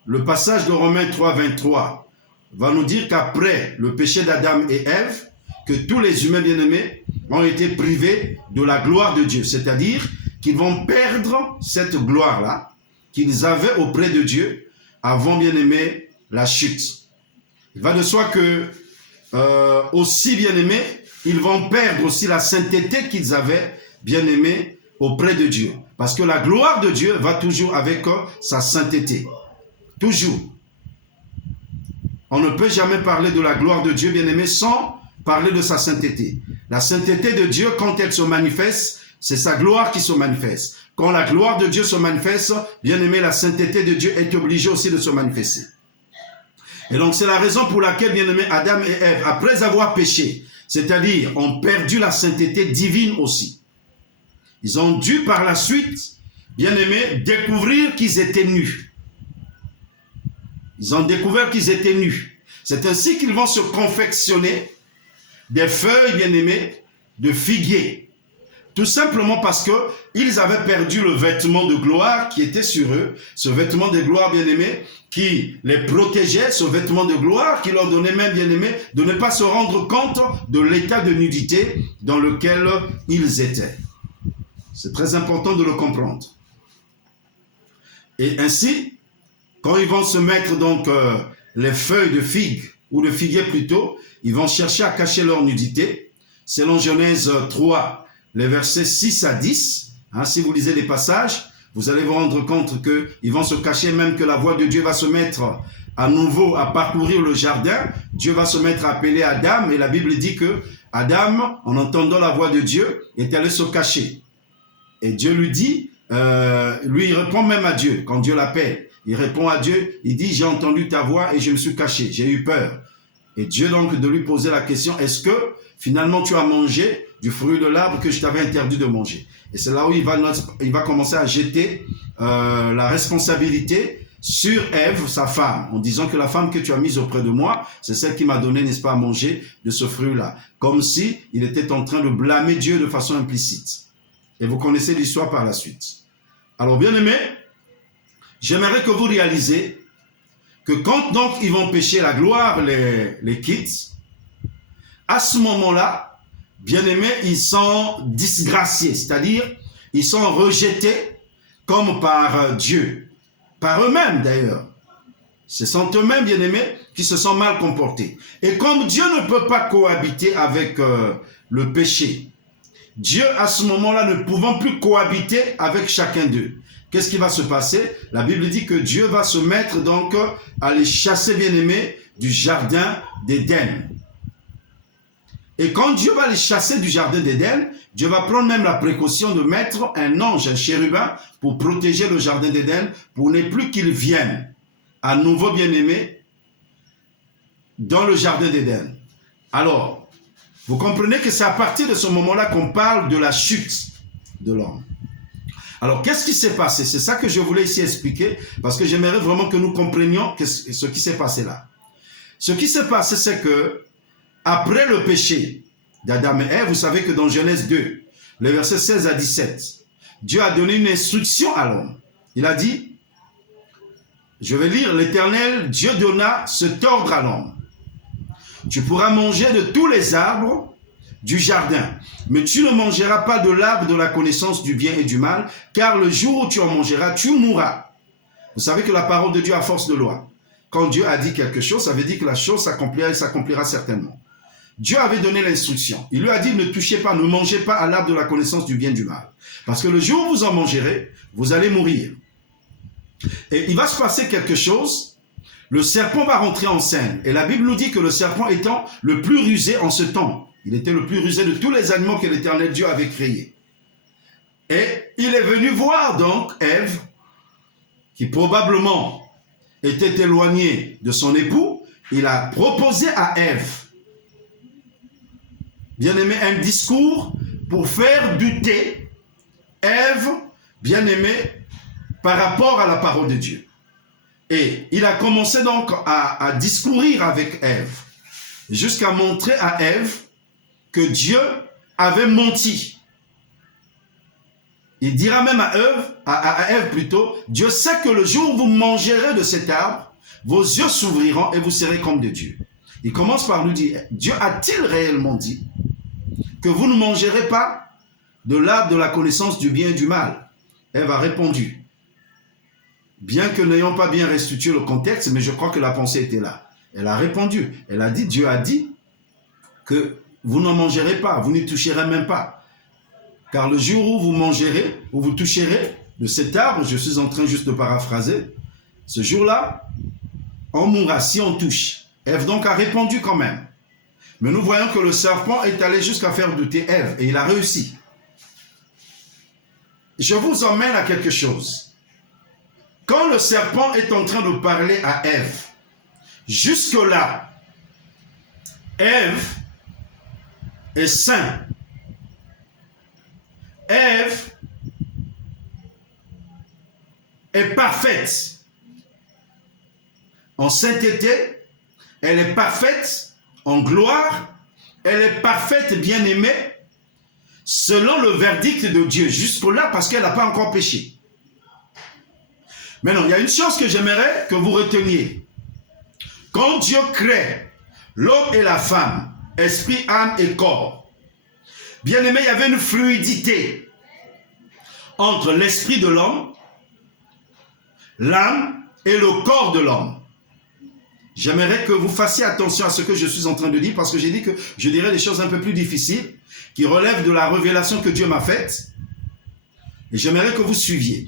le passage de Romains 3, 23 va nous dire qu'après le péché d'Adam et Ève, que tous les humains bien-aimés ont été privés de la gloire de Dieu. C'est-à-dire qu'ils vont perdre cette gloire-là qu'ils avaient auprès de Dieu avant, bien-aimé, la chute. Il va de soi que aussi bien-aimés, ils vont perdre aussi la sainteté qu'ils avaient bien-aimés auprès de Dieu. Parce que la gloire de Dieu va toujours avec sa sainteté. Toujours. On ne peut jamais parler de la gloire de Dieu, bien-aimé, sans parler de sa sainteté. La sainteté de Dieu, quand elle se manifeste, c'est sa gloire qui se manifeste. Quand la gloire de Dieu se manifeste, bien-aimé, la sainteté de Dieu est obligée aussi de se manifester. Et donc, c'est la raison pour laquelle, bien-aimé, Adam et Ève, après avoir péché, c'est-à-dire ont perdu la sainteté divine aussi, ils ont dû par la suite, bien-aimé, découvrir qu'ils étaient nus. Ils ont découvert qu'ils étaient nus. C'est ainsi qu'ils vont se confectionner des feuilles, bien-aimées, de figuier. Tout simplement parce qu'ils avaient perdu le vêtement de gloire qui était sur eux, ce vêtement de gloire, bien-aimé, qui les protégeait, ce vêtement de gloire qui leur donnait même, bien-aimé, de ne pas se rendre compte de l'état de nudité dans lequel ils étaient. C'est très important de le comprendre. Et ainsi, quand ils vont se mettre donc les feuilles de figue, ou de figuier plutôt, ils vont chercher à cacher leur nudité. Selon Genèse 3, les versets 6 à 10, hein, si vous lisez les passages, vous allez vous rendre compte qu'ils vont se cacher, même que la voix de Dieu va se mettre à nouveau à parcourir le jardin. Dieu va se mettre à appeler Adam et la Bible dit que Adam, en entendant la voix de Dieu, est allé se cacher. Et Dieu lui dit, lui il répond même à Dieu quand Dieu l'appelle. Il répond à Dieu, il dit, j'ai entendu ta voix et je me suis caché, j'ai eu peur. Et Dieu donc de lui poser la question, est-ce que finalement tu as mangé du fruit de l'arbre que je t'avais interdit de manger? Et c'est là où il va commencer à jeter la responsabilité sur Ève, sa femme, en disant que la femme que tu as mise auprès de moi, c'est celle qui m'a donné, n'est-ce pas, à manger de ce fruit-là. Comme si il était en train de blâmer Dieu de façon implicite. Et vous connaissez l'histoire par la suite. Alors, bien aimés, j'aimerais que vous réalisez que quand donc ils vont pécher, la gloire les quitte, à ce moment-là, bien aimés, ils sont disgraciés, c'est-à-dire ils sont rejetés comme par Dieu. Par eux-mêmes d'ailleurs. Ce sont eux-mêmes, bien-aimés, qui se sont mal comportés. Et comme Dieu ne peut pas cohabiter avec le péché, Dieu, à ce moment-là, ne pouvant plus cohabiter avec chacun d'eux, qu'est-ce qui va se passer? La Bible dit que Dieu va se mettre donc à les chasser, bien-aimés, du jardin d'Éden. Et quand Dieu va les chasser du jardin d'Éden, Dieu va prendre même la précaution de mettre un ange, un chérubin, pour protéger le jardin d'Éden, pour ne plus qu'il vienne à nouveau bien-aimé dans le jardin d'Éden. Alors, vous comprenez que c'est à partir de ce moment-là qu'on parle de la chute de l'homme. Alors, qu'est-ce qui s'est passé? C'est ça que je voulais ici expliquer, parce que j'aimerais vraiment que nous comprenions ce qui s'est passé là. Ce qui s'est passé, c'est que après le péché d'Adam et Ève, vous savez que dans Genèse 2, les versets 16 à 17, Dieu a donné une instruction à l'homme. Il a dit, je vais lire, l'Éternel, Dieu donna cet ordre à l'homme. Tu pourras manger de tous les arbres du jardin, mais tu ne mangeras pas de l'arbre de la connaissance du bien et du mal, car le jour où tu en mangeras, tu mourras. Vous savez que la parole de Dieu a force de loi. Quand Dieu a dit quelque chose, ça veut dire que la chose s'accomplira et s'accomplira certainement. Dieu avait donné l'instruction. Il lui a dit, ne touchez pas, ne mangez pas à l'arbre de la connaissance du bien et du mal. Parce que le jour où vous en mangerez, vous allez mourir. Et il va se passer quelque chose. Le serpent va rentrer en scène. Et la Bible nous dit que le serpent étant le plus rusé en ce temps, il était le plus rusé de tous les animaux que l'Éternel Dieu avait créés. Et il est venu voir donc Ève, qui probablement était éloignée de son époux. Il a proposé à Ève, bien-aimé, un discours pour faire douter Ève, bien-aimé, par rapport à la parole de Dieu. Et il a commencé donc à discourir avec Ève, jusqu'à montrer à Ève que Dieu avait menti. Il dira même à Ève plutôt, Dieu sait que le jour où vous mangerez de cet arbre, vos yeux s'ouvriront et vous serez comme de Dieu. Il commence par nous dire, Dieu a-t-il réellement dit que vous ne mangerez pas de l'arbre de la connaissance du bien et du mal? Ève a répondu, bien que n'ayant pas bien restitué le contexte, mais je crois que la pensée était là. Elle a répondu, elle a dit, Dieu a dit que vous n'en mangerez pas, vous n'y toucherez même pas. Car le jour où vous mangerez, où vous toucherez de cet arbre, je suis en train juste de paraphraser, ce jour-là, on mourra si on touche. Ève donc a répondu quand même. Mais nous voyons que le serpent est allé jusqu'à faire douter Ève et il a réussi. Je vous emmène à quelque chose. Quand le serpent est en train de parler à Ève, jusque-là, Ève est sainte. Ève est parfaite. En sainteté, elle est parfaite en gloire, elle est parfaite, bien-aimée, selon le verdict de Dieu, jusque-là, parce qu'elle n'a pas encore péché. Maintenant, il y a une chose que j'aimerais que vous reteniez. Quand Dieu crée l'homme et la femme, esprit, âme et corps, bien-aimé, il y avait une fluidité entre l'esprit de l'homme, l'âme et le corps de l'homme. J'aimerais que vous fassiez attention à ce que je suis en train de dire, parce que j'ai dit que je dirais des choses un peu plus difficiles, qui relèvent de la révélation que Dieu m'a faite. Et j'aimerais que vous suiviez.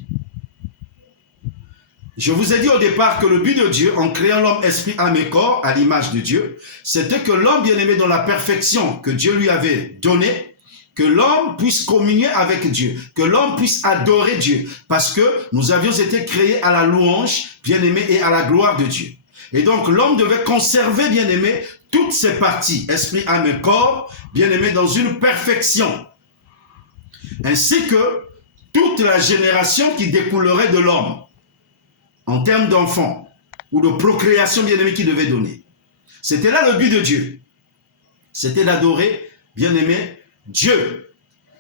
Je vous ai dit au départ que le but de Dieu, en créant l'homme esprit, âme et corps, à l'image de Dieu, c'était que l'homme bien-aimé dans la perfection que Dieu lui avait donnée, que l'homme puisse communier avec Dieu, que l'homme puisse adorer Dieu, parce que nous avions été créés à la louange, bien-aimé, et à la gloire de Dieu. Et donc l'homme devait conserver, bien-aimé, toutes ses parties, esprit, âme et corps, bien-aimé, dans une perfection, ainsi que toute la génération qui découlerait de l'homme, en termes d'enfants, ou de procréation, bien-aimé, qu'il devait donner. C'était là le but de Dieu. C'était d'adorer, bien-aimé, Dieu,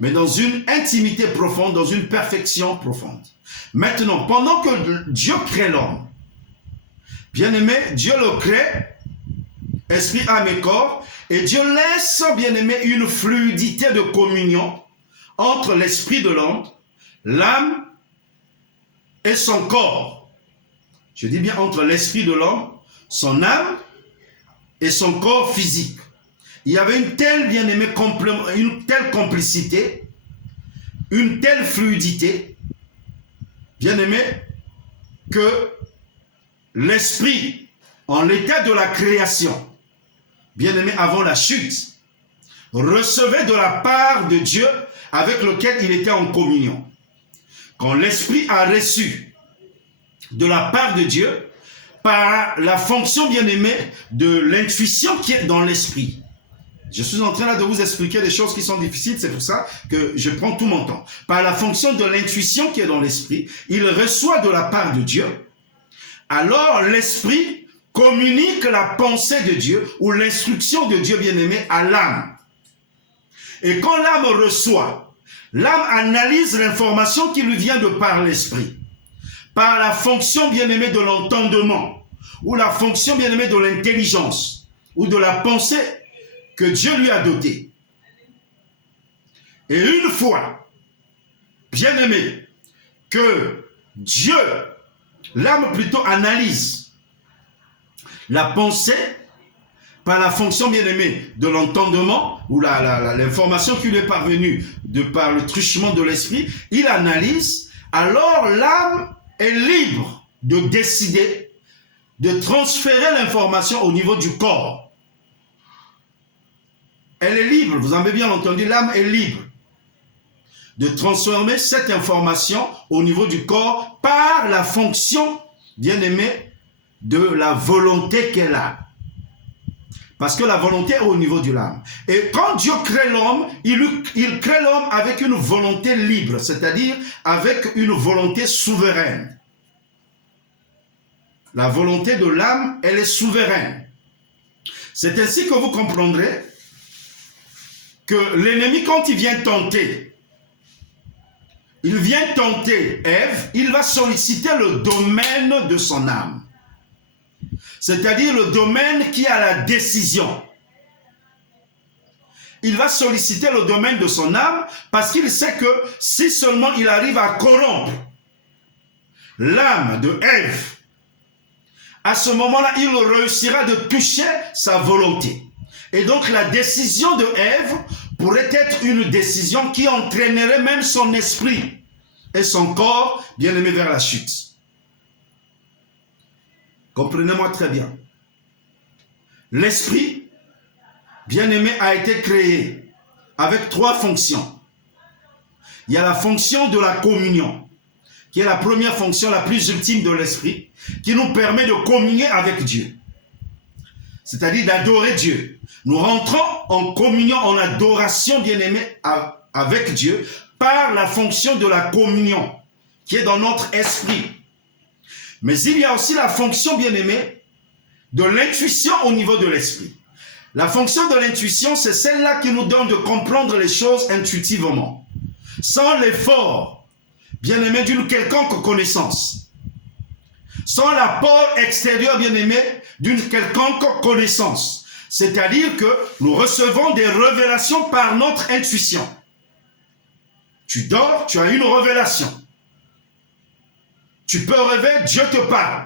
mais dans une intimité profonde, dans une perfection profonde. Maintenant, pendant que Dieu crée l'homme, bien-aimé, Dieu le crée, esprit, âme et corps, et Dieu laisse, bien-aimé, une fluidité de communion entre l'esprit de l'homme, l'âme et son corps. Je dis bien entre l'esprit de l'homme, son âme et son corps physique. Il y avait une telle, bien-aimé, une telle complicité, une telle fluidité, bien-aimé, que l'esprit, en l'état de la création, bien-aimé, avant la chute, recevait de la part de Dieu avec lequel il était en communion. Quand l'esprit a reçu de la part de Dieu, par la fonction, bien-aimé, de l'intuition qui est dans l'esprit. Je suis en train là de vous expliquer des choses qui sont difficiles, c'est pour ça que je prends tout mon temps. Par la fonction de l'intuition qui est dans l'esprit, il reçoit de la part de Dieu. Alors l'esprit communique la pensée de Dieu ou l'instruction de Dieu bien-aimé à l'âme. Et quand l'âme reçoit, l'âme analyse l'information qui lui vient de par l'esprit. Par la fonction bien-aimée de l'entendement ou la fonction bien-aimée de l'intelligence ou de la pensée que Dieu lui a doté. Et une fois, bien-aimé, que Dieu, l'âme plutôt analyse la pensée par la fonction bien-aimée de l'entendement ou l'information qui lui est parvenue de par le truchement de l'esprit, il analyse, alors l'âme est libre de décider de transférer l'information au niveau du corps. Elle est libre, vous avez bien entendu, l'âme est libre de transformer cette information au niveau du corps par la fonction, bien aimée, de la volonté qu'elle a. Parce que la volonté est au niveau de l'âme. Et quand Dieu crée l'homme, il crée l'homme avec une volonté libre, c'est-à-dire avec une volonté souveraine. La volonté de l'âme, elle est souveraine. C'est ainsi que vous comprendrez que l'ennemi, quand il vient tenter Ève, il va solliciter le domaine de son âme. C'est-à-dire le domaine qui a la décision. Il va solliciter le domaine de son âme parce qu'il sait que si seulement il arrive à corrompre l'âme de Ève, à ce moment-là, il réussira de toucher sa volonté. Et donc la décision de Ève pourrait être une décision qui entraînerait même son esprit et son corps bien aimé vers la chute. Comprenez-moi très bien. L'esprit bien aimé a été créé avec 3 fonctions. Il y a la fonction de la communion, qui est la première fonction la plus ultime de l'esprit, qui nous permet de communier avec Dieu. C'est-à-dire d'adorer Dieu. Nous rentrons en communion, en adoration bien-aimée avec Dieu par la fonction de la communion qui est dans notre esprit. Mais il y a aussi la fonction bien-aimée de l'intuition au niveau de l'esprit. La fonction de l'intuition, c'est celle-là qui nous donne de comprendre les choses intuitivement, sans l'effort bien-aimé d'une quelconque connaissance, sans l'apport extérieur bien-aimé d'une quelconque connaissance. C'est-à-dire que nous recevons des révélations par notre intuition. Tu dors, tu as une révélation. Tu peux rêver, Dieu te parle.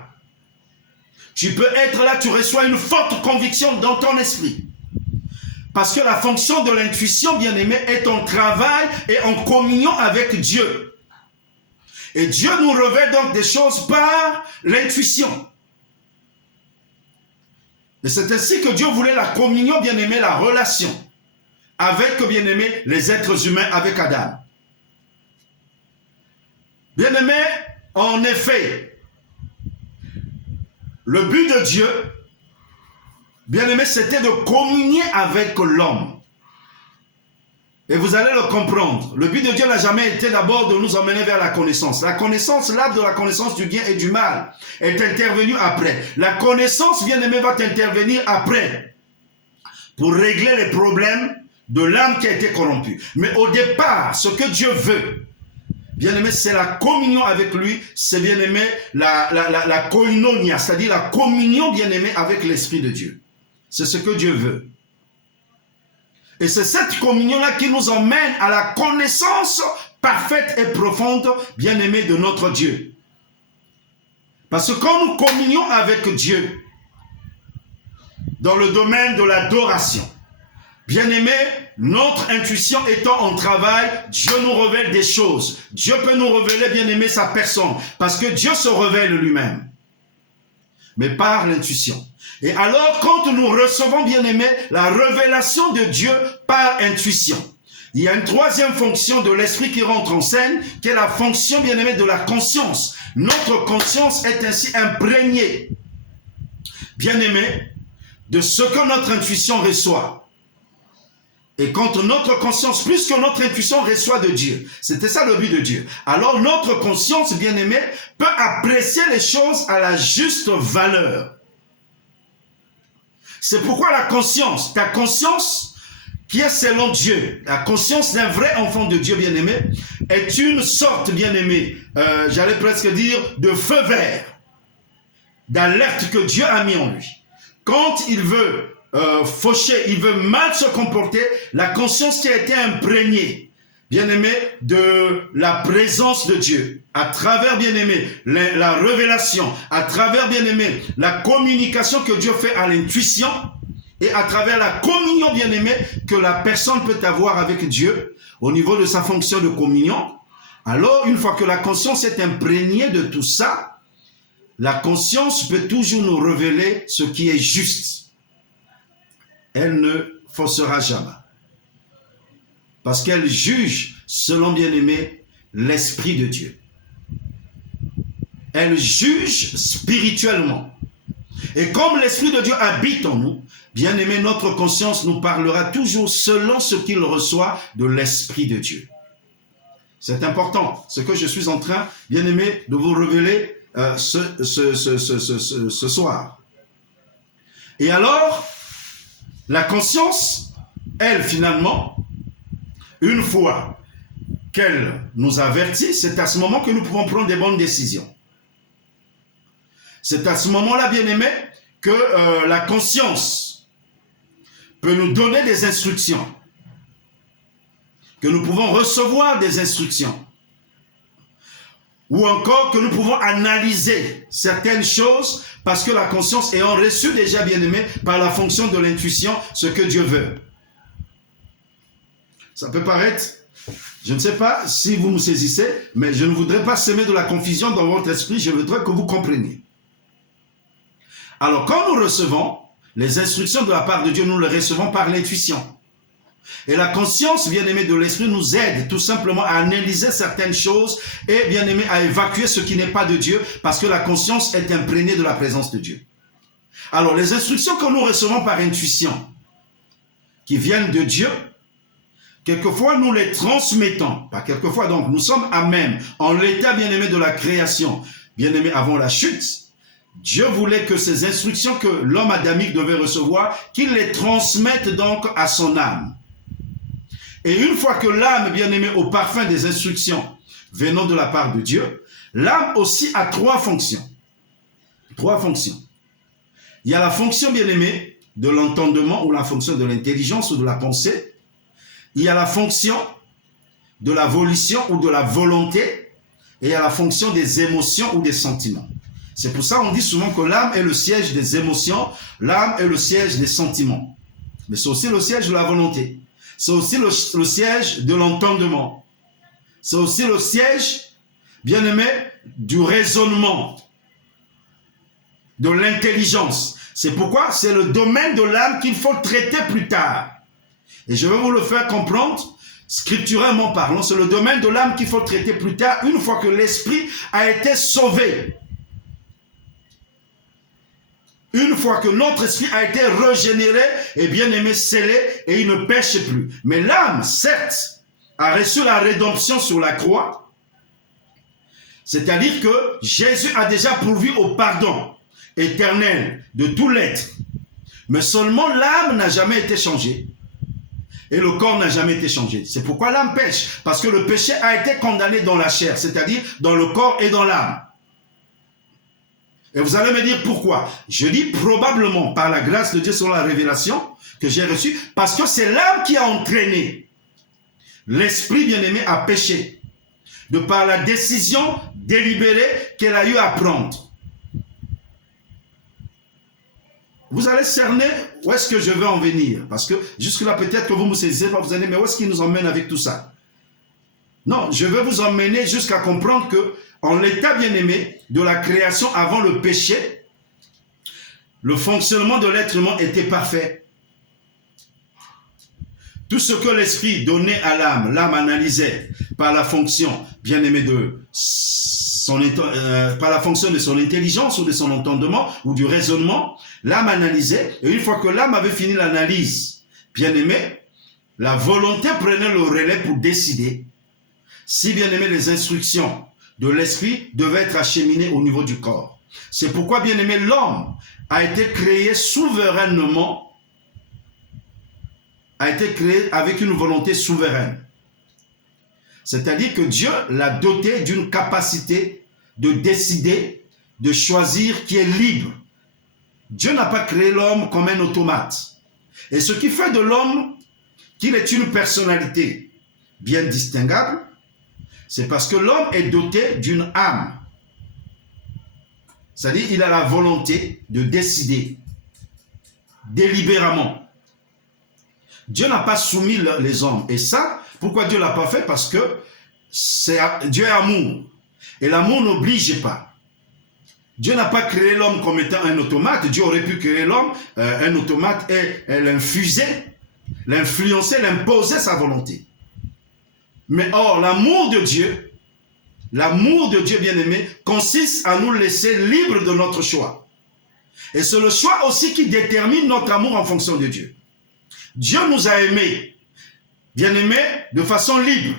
Tu peux être là, tu reçois une forte conviction dans ton esprit. Parce que la fonction de l'intuition, bien-aimé, est en travail et en communion avec Dieu. Et Dieu nous révèle donc des choses par l'intuition. Et c'est ainsi que Dieu voulait la communion, bien-aimé, la relation avec, bien-aimé, les êtres humains, avec Adam. Bien-aimé, en effet, le but de Dieu, bien-aimé, c'était de communier avec l'homme. Et vous allez le comprendre. Le but de Dieu n'a jamais été d'abord de nous emmener vers la connaissance. La connaissance, l'arbre de la connaissance du bien et du mal, est intervenue après. La connaissance, bien-aimé, va intervenir après pour régler les problèmes de l'âme qui a été corrompue. Mais au départ, ce que Dieu veut, bien-aimé, c'est la communion avec lui, c'est bien-aimé la koinonia, c'est-à-dire la communion, bien-aimé, avec l'Esprit de Dieu. C'est ce que Dieu veut. Et c'est cette communion-là qui nous emmène à la connaissance parfaite et profonde, bien-aimée, de notre Dieu. Parce que quand nous communions avec Dieu, dans le domaine de l'adoration, bien-aimé, notre intuition étant en travail, Dieu nous révèle des choses. Dieu peut nous révéler, bien-aimé, sa personne, parce que Dieu se révèle lui-même, mais par l'intuition. Et alors, quand nous recevons, bien-aimé, la révélation de Dieu par intuition, il y a une troisième fonction de l'esprit qui rentre en scène, qui est la fonction, bien-aimé, de la conscience. Notre conscience est ainsi imprégnée, bien-aimé, de ce que notre intuition reçoit. Et quand notre conscience, plus que notre intuition, reçoit de Dieu, c'était ça le but de Dieu, alors notre conscience, bien-aimé, peut apprécier les choses à la juste valeur. C'est pourquoi la conscience, ta conscience qui est selon Dieu, la conscience d'un vrai enfant de Dieu bien-aimé, est une sorte, bien-aimé, j'allais presque dire, de feu vert, d'alerte que Dieu a mis en lui. Quand il veut faucher, il veut mal se comporter, la conscience qui a été imprégnée, bien-aimé, de la présence de Dieu, à travers, bien-aimé, la révélation, à travers, bien-aimé, la communication que Dieu fait à l'intuition, et à travers la communion, bien-aimé, que la personne peut avoir avec Dieu, au niveau de sa fonction de communion. Alors, une fois que la conscience est imprégnée de tout ça, la conscience peut toujours nous révéler ce qui est juste. Elle ne faussera jamais. Parce qu'elle juge, selon bien-aimé, l'Esprit de Dieu. Elle juge spirituellement. Et comme l'Esprit de Dieu habite en nous, bien-aimé, notre conscience nous parlera toujours selon ce qu'il reçoit de l'Esprit de Dieu. C'est important, ce que je suis en train, bien-aimé, de vous révéler ce soir. Et alors, la conscience, elle, finalement, une fois qu'elle nous avertit, c'est à ce moment que nous pouvons prendre des bonnes décisions. C'est à ce moment-là, bien-aimé, que la conscience peut nous donner des instructions, que nous pouvons recevoir des instructions, ou encore que nous pouvons analyser certaines choses parce que la conscience ayant reçu déjà, bien-aimé, par la fonction de l'intuition, ce que Dieu veut. Ça peut paraître, je ne sais pas si vous me saisissez, mais je ne voudrais pas semer de la confusion dans votre esprit, je voudrais que vous compreniez. Alors, quand nous recevons les instructions de la part de Dieu, nous les recevons par l'intuition. Et la conscience, bien-aimée, de l'esprit nous aide tout simplement à analyser certaines choses et, bien-aimé, à évacuer ce qui n'est pas de Dieu parce que la conscience est imprégnée de la présence de Dieu. Alors, les instructions que nous recevons par intuition, qui viennent de Dieu, quelquefois nous les transmettons, pas quelquefois, donc nous sommes à même, en l'état, bien-aimé, de la création, bien-aimé, avant la chute, Dieu voulait que ces instructions que l'homme adamique devait recevoir, qu'il les transmette donc à son âme. Et une fois que l'âme, bien-aimée, au parfum des instructions venant de la part de Dieu, l'âme aussi a trois fonctions. Trois fonctions. Il y a la fonction, bien-aimée, de l'entendement ou la fonction de l'intelligence ou de la pensée. Il y a la fonction de la volition ou de la volonté. Et il y a la fonction des émotions ou des sentiments. C'est pour ça qu'on dit souvent que l'âme est le siège des émotions, l'âme est le siège des sentiments. Mais c'est aussi le siège de la volonté. C'est aussi le siège de l'entendement. C'est aussi le siège, bien-aimé, du raisonnement, de l'intelligence. C'est pourquoi c'est le domaine de l'âme qu'il faut traiter plus tard. Et je vais vous le faire comprendre, scripturalement parlant, c'est le domaine de l'âme qu'il faut traiter plus tard, une fois que l'esprit a été sauvé. Une fois que notre esprit a été régénéré et bien-aimé, scellé, et il ne pêche plus. Mais l'âme, certes, a reçu la rédemption sur la croix, c'est-à-dire que Jésus a déjà pourvu au pardon éternel de tout l'être. Mais seulement l'âme n'a jamais été changée. Et le corps n'a jamais été changé. C'est pourquoi l'âme pêche. Parce que le péché a été condamné dans la chair, c'est-à-dire dans le corps et dans l'âme. Et vous allez me dire pourquoi. Je dis probablement par la grâce de Dieu selon la révélation que j'ai reçue, parce que c'est l'âme qui a entraîné l'esprit bien-aimé à pécher, de par la décision délibérée qu'elle a eu à prendre. Vous allez cerner où est-ce que je veux en venir. Parce que jusque-là, peut-être que vous ne me saisissez pas, vous allez dire, mais où est-ce qu'il nous emmène avec tout ça? Non, je vais vous emmener jusqu'à comprendre que, en l'état bien-aimé de la création avant le péché, le fonctionnement de l'être humain était parfait. Tout ce que l'esprit donnait à l'âme, l'âme analysait par la fonction bien-aimée par la fonction de son intelligence ou de son entendement ou du raisonnement, l'âme analysait, et une fois que l'âme avait fini l'analyse, bien-aimé, la volonté prenait le relais pour décider si, bien-aimé, les instructions de l'esprit devaient être acheminées au niveau du corps. C'est pourquoi, bien-aimé, l'homme a été créé souverainement, a été créé avec une volonté souveraine. C'est-à-dire que Dieu l'a doté d'une capacité de décider, de choisir, qui est libre. Dieu n'a pas créé l'homme comme un automate. Et ce qui fait de l'homme qu'il est une personnalité bien distinguable, c'est parce que l'homme est doté d'une âme. C'est-à-dire qu'il a la volonté de décider délibérément. Dieu n'a pas soumis les hommes. Et ça, pourquoi Dieu ne l'a pas fait? Parce que Dieu est amour. Et l'amour n'oblige pas. Dieu n'a pas créé l'homme comme étant un automate. Dieu aurait pu créer l'homme, un automate, et l'infuser, l'influencer, l'imposer sa volonté. Mais or, l'amour de Dieu bien-aimé, consiste à nous laisser libres de notre choix. Et c'est le choix aussi qui détermine notre amour en fonction de Dieu. Dieu nous a aimés, bien-aimés, de façon libre.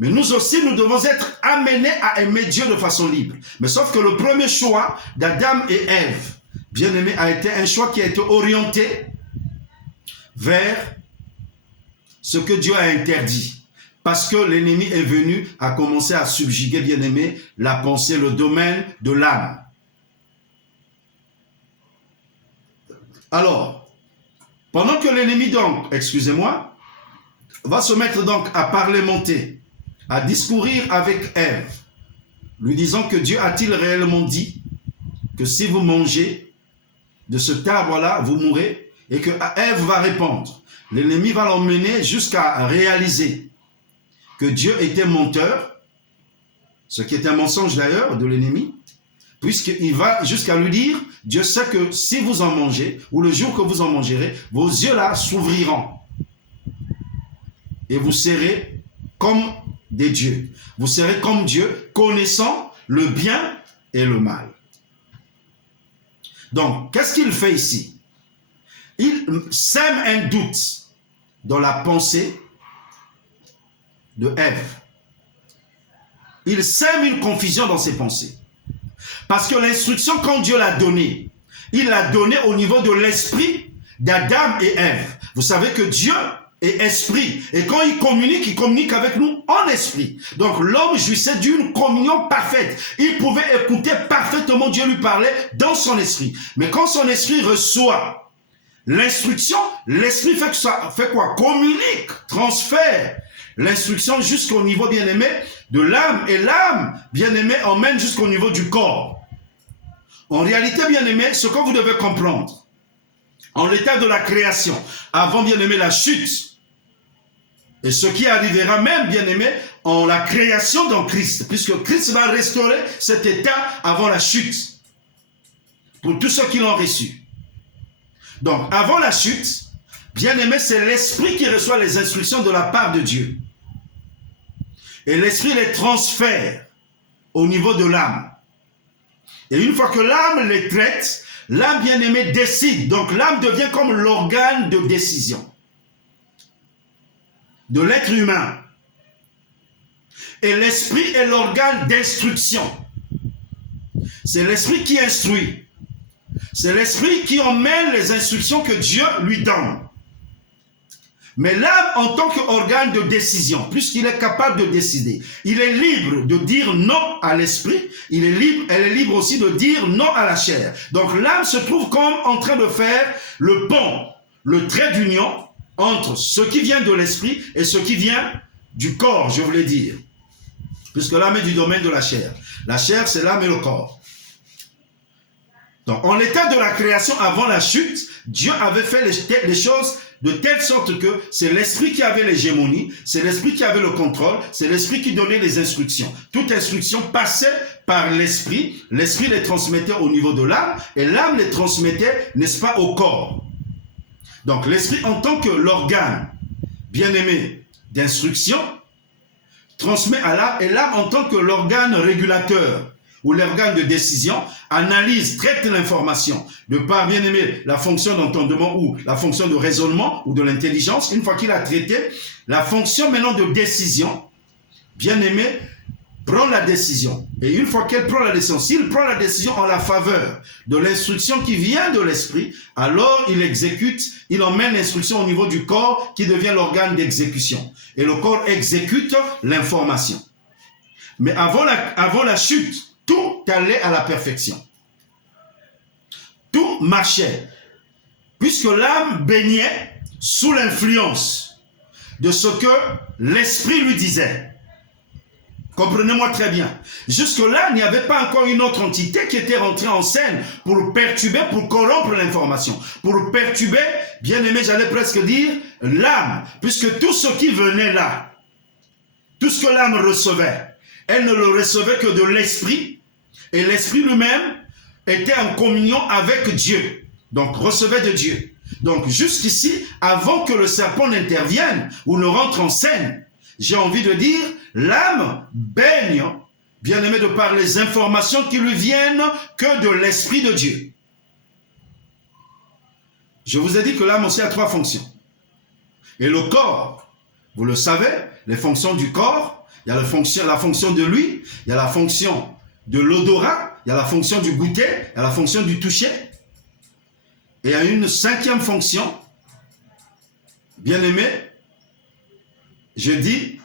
Mais nous aussi, nous devons être amenés à aimer Dieu de façon libre. Mais sauf que le premier choix d'Adam et Ève, bien-aimés, a été un choix qui a été orienté vers ce que Dieu a interdit. Parce que l'ennemi est venu à commencer à subjuguer, bien-aimé, la pensée, le domaine de l'âme. Alors, pendant que l'ennemi donc, excusez-moi, va se mettre donc à parlementer, à discourir avec Ève, lui disant que Dieu a-t-il réellement dit que si vous mangez de cet arbre-là, vous mourrez, et que Ève va répondre. L'ennemi va l'emmener jusqu'à réaliser que Dieu était menteur, ce qui est un mensonge d'ailleurs de l'ennemi, puisqu'il va jusqu'à lui dire, Dieu sait que si vous en mangez, ou le jour que vous en mangerez, vos yeux là s'ouvriront. Et vous serez comme des dieux. Vous serez comme Dieu, connaissant le bien et le mal. Donc, qu'est-ce qu'il fait ici? Il sème un doute dans la pensée de Ève. Il sème une confusion dans ses pensées. Parce que l'instruction, quand Dieu l'a donnée, il l'a donnée au niveau de l'esprit d'Adam et Ève. Vous savez que Dieu est esprit. Et quand il communique avec nous en esprit. Donc l'homme jouissait d'une communion parfaite. Il pouvait écouter parfaitement Dieu lui parler dans son esprit. Mais quand son esprit reçoit l'instruction, l'esprit fait quoi? Communique, transfère l'instruction jusqu'au niveau bien-aimé de l'âme. Et l'âme, bien-aimé, emmène jusqu'au niveau du corps. En réalité, bien-aimé, ce que vous devez comprendre, en l'état de la création, avant, bien-aimé, la chute, Et ce qui arrivera même, bien aimé, en la création dans Christ, puisque Christ va restaurer cet état avant la chute, pour tous ceux qui l'ont reçu. Donc, avant la chute, bien aimé, c'est l'esprit qui reçoit les instructions de la part de Dieu. Et l'esprit les transfère au niveau de l'âme. Et une fois que l'âme les traite, l'âme bien aimée décide. Donc l'âme devient comme l'organe de décision de l'être humain. Et l'esprit est l'organe d'instruction. C'est l'esprit qui instruit. C'est l'esprit qui emmène les instructions que Dieu lui donne. Mais l'âme, en tant qu'organe de décision, puisqu'il est capable de décider, il est libre de dire non à l'esprit, elle est libre aussi de dire non à la chair. Donc l'âme se trouve comme en train de faire le pont, le trait d'union entre ce qui vient de l'esprit et ce qui vient du corps, je voulais dire. Puisque l'âme est du domaine de la chair. La chair, c'est l'âme et le corps. Donc en l'état de la création avant la chute, Dieu avait fait les choses de telle sorte que c'est l'esprit qui avait l'hégémonie, c'est l'esprit qui avait le contrôle, c'est l'esprit qui donnait les instructions. Toute instruction passait par l'esprit les transmettait au niveau de l'âme, et l'âme les transmettait, n'est-ce pas, au corps. Donc l'esprit en tant que l'organe, bien-aimé, d'instruction, transmet à l'âme, et l'âme en tant que l'organe régulateur, ou l'organe de décision, analyse, traite l'information, de par, bien aimé, la fonction d'entendement ou la fonction de raisonnement ou de l'intelligence. Une fois qu'il a traité, la fonction maintenant de décision, bien aimé, prend la décision. Et une fois qu'elle prend la décision, s'il prend la décision en la faveur de l'instruction qui vient de l'esprit, alors il exécute, il emmène l'instruction au niveau du corps qui devient l'organe d'exécution. Et le corps exécute l'information. Mais avant la chute, tout allait à la perfection. Tout marchait. Puisque l'âme baignait sous l'influence de ce que l'esprit lui disait. Comprenez-moi très bien. Jusque-là, il n'y avait pas encore une autre entité qui était rentrée en scène pour perturber, pour corrompre l'information. Pour perturber, bien aimé, j'allais presque dire, l'âme. Puisque tout ce qui venait là, tout ce que l'âme recevait, elle ne le recevait que de l'esprit. Et l'esprit lui-même était en communion avec Dieu. Donc, recevait de Dieu. Donc, jusqu'ici, avant que le serpent n'intervienne ou ne rentre en scène, j'ai envie de dire, l'âme baigne, bien aimé, de par les informations qui lui viennent que de l'esprit de Dieu. Je vous ai dit que l'âme aussi a 3 fonctions. Et le corps, vous le savez, les fonctions du corps, il y a la fonction de l'ouïe, il y a la fonction de l'odorat, il y a la fonction du goûter, il y a la fonction du toucher. Et il y a une 5e fonction, bien aimé, je dis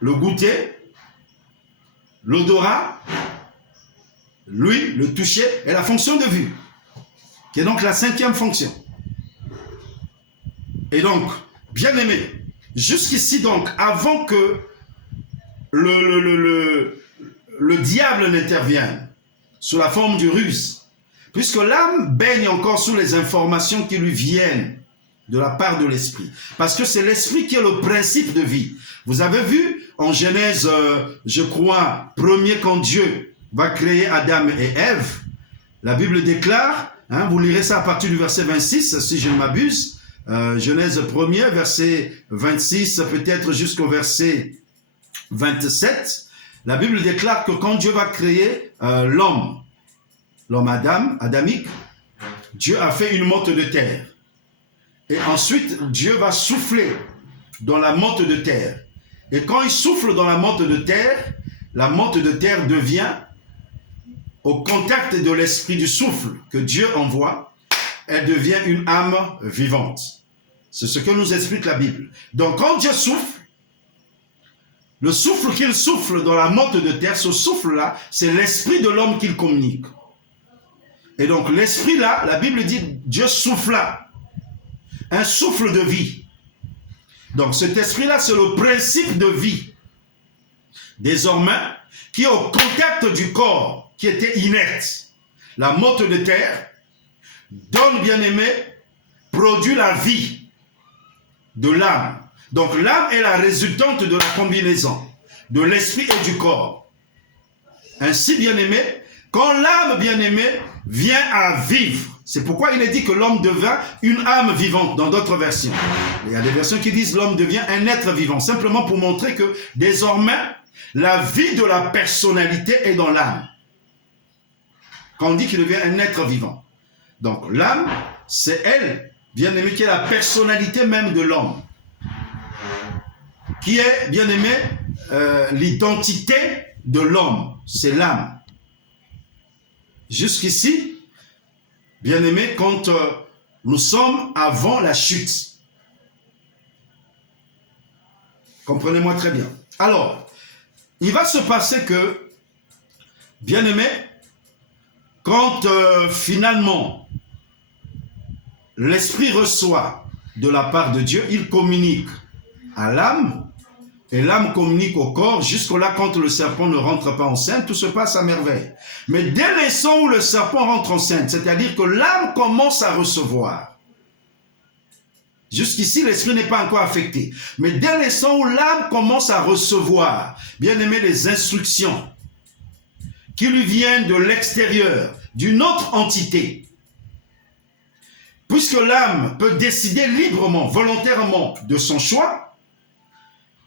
le goûter, l'odorat, l'ouïe, le toucher et la fonction de vue, qui est donc la 5e fonction. Et donc, bien aimé, jusqu'ici donc, avant que le diable n'intervienne sous la forme du ruse, puisque l'âme baigne encore sous les informations qui lui viennent de la part de l'esprit. Parce que c'est l'esprit qui est le principe de vie. Vous avez vu en Genèse, je crois, premier, quand Dieu va créer Adam et Ève, la Bible déclare, vous lirez ça à partir du verset 26, si je ne m'abuse, Genèse 1er, verset 26, peut-être jusqu'au verset 27, la Bible déclare que quand Dieu va créer l'homme adamique, Dieu a fait une motte de terre. Et ensuite, Dieu va souffler dans la motte de terre. Et quand il souffle dans la motte de terre devient, au contact de l'esprit du souffle que Dieu envoie, elle devient une âme vivante. C'est ce que nous explique la Bible. Donc quand Dieu souffle, le souffle qu'il souffle dans la motte de terre, ce souffle-là, c'est l'esprit de l'homme qu'il communique. Et donc l'esprit-là, la Bible dit, Dieu souffla. Un souffle de vie. Donc cet esprit-là, c'est le principe de vie. Désormais, qui est au contact du corps, qui était inerte. La motte de terre donne, bien aimé, produit la vie de l'âme. Donc l'âme est la résultante de la combinaison de l'esprit et du corps. Ainsi, bien-aimé, quand l'âme, bien-aimé, vient à vivre, c'est pourquoi il est dit que l'homme devient une âme vivante dans d'autres versions. Il y a des versions qui disent l'homme devient un être vivant, simplement pour montrer que désormais, la vie de la personnalité est dans l'âme. Quand on dit qu'il devient un être vivant. Donc l'âme, c'est elle, bien-aimé, qui est la personnalité même de l'homme. Qui est, bien-aimé, l'identité de l'homme, c'est l'âme. Jusqu'ici, bien-aimé, quand nous sommes avant la chute. Comprenez-moi très bien. Alors, il va se passer que, bien-aimé, quand finalement l'esprit reçoit de la part de Dieu, il communique à l'âme, et l'âme communique au corps, jusque-là, quand le serpent ne rentre pas en scène, tout se passe à merveille. Mais dès l'instant où le serpent rentre en scène, c'est-à-dire que l'âme commence à recevoir. Jusqu'ici, l'esprit n'est pas encore affecté. Mais dès l'instant où l'âme commence à recevoir, bien aimé, les instructions qui lui viennent de l'extérieur, d'une autre entité, puisque l'âme peut décider librement, volontairement de son choix,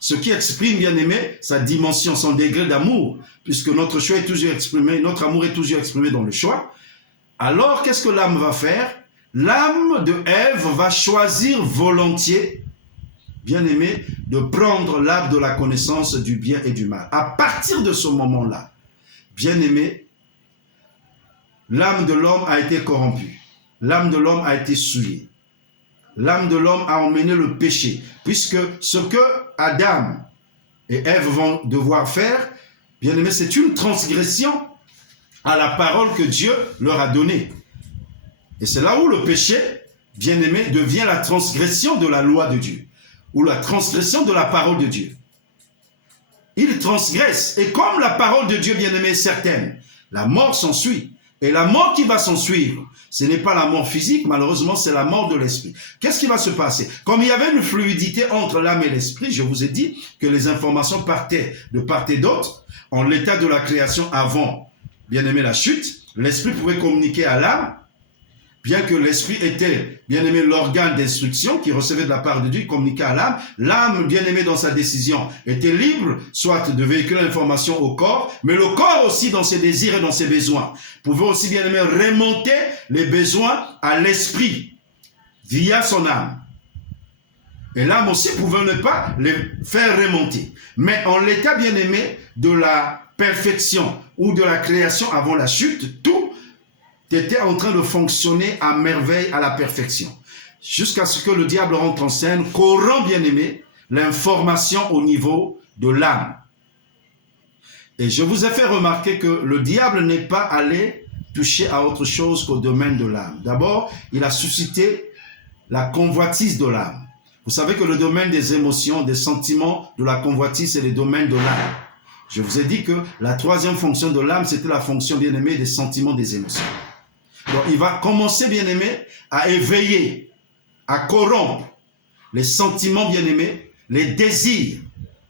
ce qui exprime, bien aimé, sa dimension, son degré d'amour, puisque notre choix est toujours exprimé, notre amour est toujours exprimé dans le choix. Alors, qu'est-ce que l'âme va faire? L'âme de Ève va choisir volontiers, bien aimé, de prendre l'arbre de la connaissance du bien et du mal. À partir de ce moment-là, bien aimé, l'âme de l'homme a été corrompue. L'âme de l'homme a été souillée. L'âme de l'homme a emmené le péché, puisque ce que Adam et Ève vont devoir faire, bien aimé, c'est une transgression à la parole que Dieu leur a donnée. Et c'est là où le péché, bien aimé, devient la transgression de la loi de Dieu, ou la transgression de la parole de Dieu. Il transgresse, et comme la parole de Dieu, bien aimé, est certaine, la mort s'ensuit. Et la mort qui va s'en suivre, ce n'est pas la mort physique, malheureusement, c'est la mort de l'esprit. Qu'est-ce qui va se passer? Comme il y avait une fluidité entre l'âme et l'esprit, je vous ai dit que les informations partaient de part et d'autre. En l'état de la création avant, bien aimé, la chute, l'esprit pouvait communiquer à l'âme, bien que l'esprit était, bien aimé, l'organe d'instruction qui recevait de la part de Dieu, communiquait à l'âme. L'âme, bien aimé, dans sa décision, était libre, soit de véhiculer l'information au corps, mais le corps aussi, dans ses désirs et dans ses besoins, pouvait aussi, bien aimé, remonter les besoins à l'esprit via son âme. Et l'âme aussi pouvait ne pas les faire remonter. Mais en l'état, bien aimé, de la perfection ou de la création avant la chute, tout était en train de fonctionner à merveille, à la perfection. Jusqu'à ce que le diable rentre en scène, corrompt, bien aimé, l'information au niveau de l'âme. Et je vous ai fait remarquer que le diable n'est pas allé toucher à autre chose qu'au domaine de l'âme. D'abord, il a suscité la convoitise de l'âme. Vous savez que le domaine des émotions, des sentiments, de la convoitise, c'est le domaine de l'âme. Je vous ai dit que la troisième fonction de l'âme, c'était la fonction, bien aimé, des sentiments, des émotions. Donc, il va commencer, bien-aimé, à éveiller, à corrompre les sentiments, bien-aimés, les désirs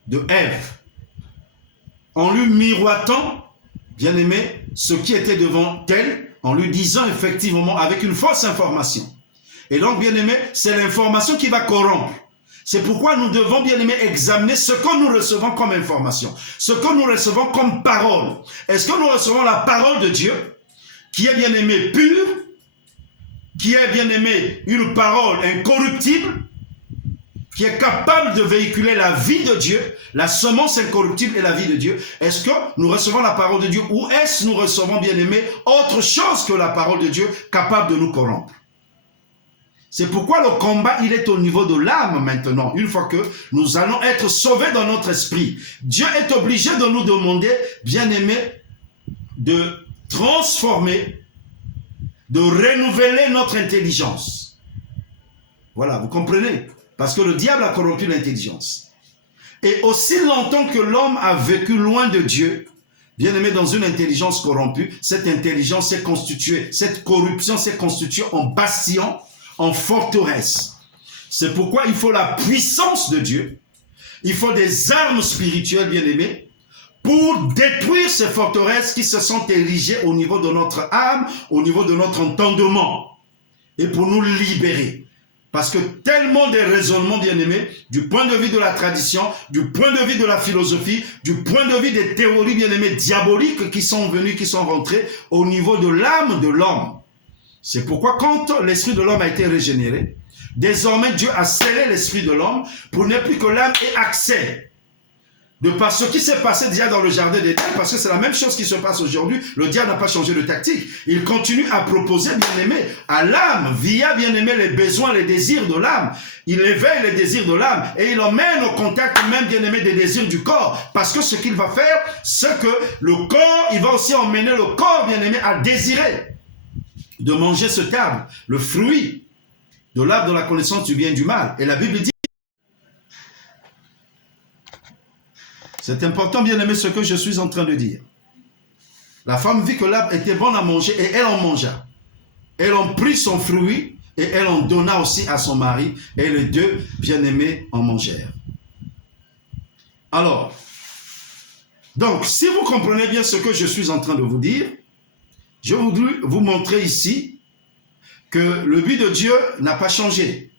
de Ève, en lui miroitant, bien-aimé, ce qui était devant elle, en lui disant effectivement avec une fausse information. Et donc, bien-aimé, c'est l'information qui va corrompre. C'est pourquoi nous devons, bien-aimé, examiner ce que nous recevons comme information, ce que nous recevons comme parole. Est-ce que nous recevons la parole de Dieu, qui est bien aimé pur, qui est bien aimé une parole incorruptible, qui est capable de véhiculer la vie de Dieu, la semence incorruptible et la vie de Dieu. Est-ce que nous recevons la parole de Dieu ou est-ce que nous recevons, bien aimé, autre chose que la parole de Dieu capable de nous corrompre? C'est pourquoi le combat, il est au niveau de l'âme maintenant. Une fois que nous allons être sauvés dans notre esprit, Dieu est obligé de nous demander, bien aimé, de transformer, de renouveler notre intelligence. Voilà, vous comprenez? Parce que le diable a corrompu l'intelligence. Et aussi longtemps que l'homme a vécu loin de Dieu, bien aimé, dans une intelligence corrompue, cette intelligence s'est constituée, cette corruption s'est constituée en bastion, en forteresse. C'est pourquoi il faut la puissance de Dieu. Il faut des armes spirituelles, bien-aimés, pour détruire ces forteresses qui se sont érigées au niveau de notre âme, au niveau de notre entendement, et pour nous libérer. Parce que tellement des raisonnements, bien-aimés, du point de vue de la tradition, du point de vue de la philosophie, du point de vue des théories, bien-aimés, diaboliques qui sont venues, qui sont rentrées au niveau de l'âme de l'homme. C'est pourquoi quand l'esprit de l'homme a été régénéré, désormais Dieu a scellé l'esprit de l'homme pour ne plus que l'âme ait accès. De par ce qui s'est passé déjà dans le jardin d'Éden, parce que c'est la même chose qui se passe aujourd'hui, le diable n'a pas changé de tactique. Il continue à proposer, bien-aimé, à l'âme, via, bien-aimé, les besoins, les désirs de l'âme. Il éveille les désirs de l'âme et il emmène au contact même, bien-aimé, des désirs du corps. Parce que ce qu'il va faire, c'est que le corps, il va aussi emmener le corps, bien-aimé, à désirer de manger ce arbre, le fruit de l'arbre de la connaissance du bien et du mal. Et la Bible dit, c'est important, bien-aimé, ce que je suis en train de dire. La femme vit que l'arbre était bon à manger et elle en mangea. Elle en prit son fruit et elle en donna aussi à son mari et les deux, bien-aimés, en mangèrent. Alors, donc, si vous comprenez bien ce que je suis en train de vous dire, je voudrais vous montrer ici que le but de Dieu n'a pas changé.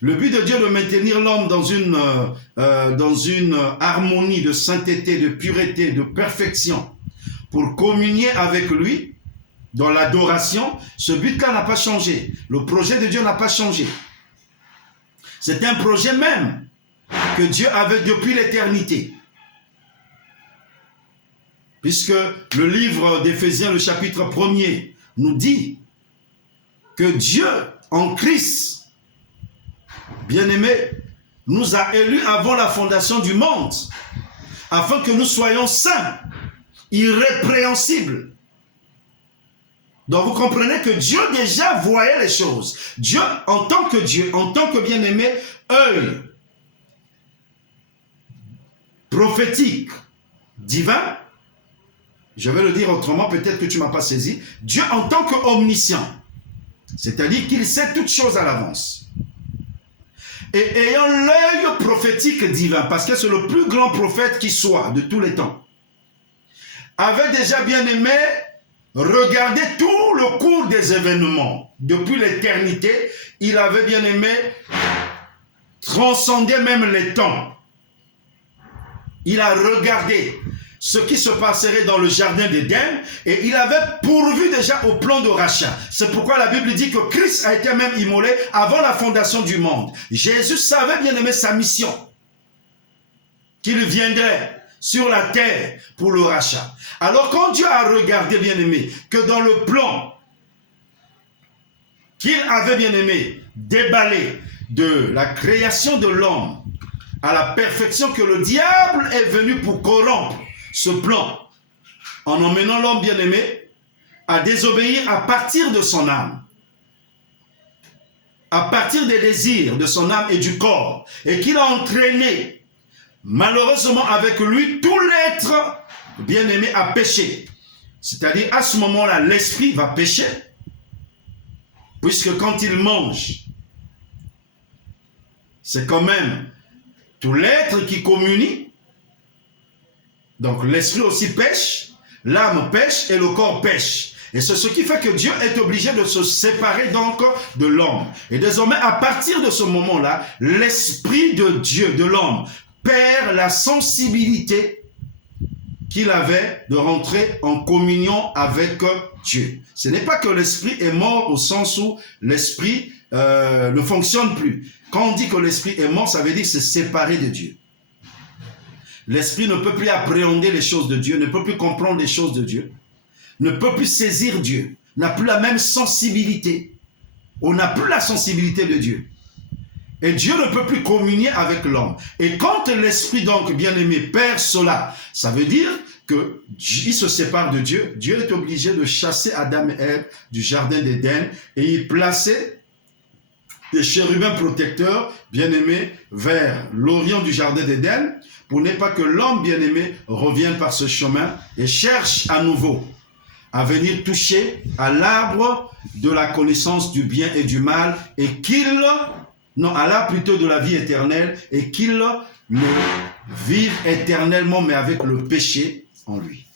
Le but de Dieu de maintenir l'homme dans une harmonie de sainteté, de pureté, de perfection, pour communier avec lui dans l'adoration, ce but-là n'a pas changé. Le projet de Dieu n'a pas changé. C'est un projet même que Dieu avait depuis l'éternité. Puisque le livre d'Éphésiens, le chapitre 1er, nous dit que Dieu, en Christ, bien-aimé, nous a élus avant la fondation du monde, afin que nous soyons saints, irrépréhensibles. Donc vous comprenez que Dieu déjà voyait les choses. Dieu, en tant que Dieu, en tant que bien-aimé, œil prophétique, divin, je vais le dire autrement, peut-être que tu ne m'as pas saisi, Dieu en tant qu'omniscient, c'est-à-dire qu'il sait toutes choses à l'avance. Et ayant l'œil prophétique divin, parce que c'est le plus grand prophète qui soit de tous les temps, avait déjà bien aimé regarder tout le cours des événements. Depuis l'éternité, il avait bien aimé transcender même les temps. Il a regardé ce qui se passerait dans le jardin d'Éden et il avait pourvu déjà au plan de rachat. C'est pourquoi la Bible dit que Christ a été même immolé avant la fondation du monde. Jésus savait bien aimer sa mission, qu'il viendrait sur la terre pour le rachat. Alors quand Dieu a regardé bien aimé que dans le plan qu'il avait bien aimé déballé de la création de l'homme à la perfection, que le diable est venu pour corrompre ce plan, en emmenant l'homme bien-aimé à désobéir à partir de son âme, à partir des désirs de son âme et du corps, et qu'il a entraîné, malheureusement avec lui, tout l'être bien-aimé à pécher. C'est-à-dire, à ce moment-là, l'esprit va pécher, puisque quand il mange, c'est quand même tout l'être qui communie. Donc l'esprit aussi pêche, l'âme pêche et le corps pêche. Et c'est ce qui fait que Dieu est obligé de se séparer donc de l'homme. Et désormais, à partir de ce moment-là, l'esprit de Dieu, de l'homme, perd la sensibilité qu'il avait de rentrer en communion avec Dieu. Ce n'est pas que l'esprit est mort au sens où l'esprit ne fonctionne plus. Quand on dit que l'esprit est mort, ça veut dire que c'est séparé de Dieu. L'esprit ne peut plus appréhender les choses de Dieu, ne peut plus comprendre les choses de Dieu, ne peut plus saisir Dieu, n'a plus la même sensibilité. On n'a plus la sensibilité de Dieu. Et Dieu ne peut plus communier avec l'homme. Et quand l'esprit, donc, bien-aimé, perd cela, ça veut dire qu'il se sépare de Dieu. Dieu est obligé de chasser Adam et Ève du jardin d'Éden et il plaçait des chérubins protecteurs, bien-aimés, vers l'orient du jardin d'Éden, pour ne pas que l'homme bien-aimé revienne par ce chemin et cherche à nouveau à venir toucher à l'arbre de la connaissance du bien et du mal et qu'il Non, Allah plutôt de la vie éternelle et qu'il ne vive éternellement, mais avec le péché en lui.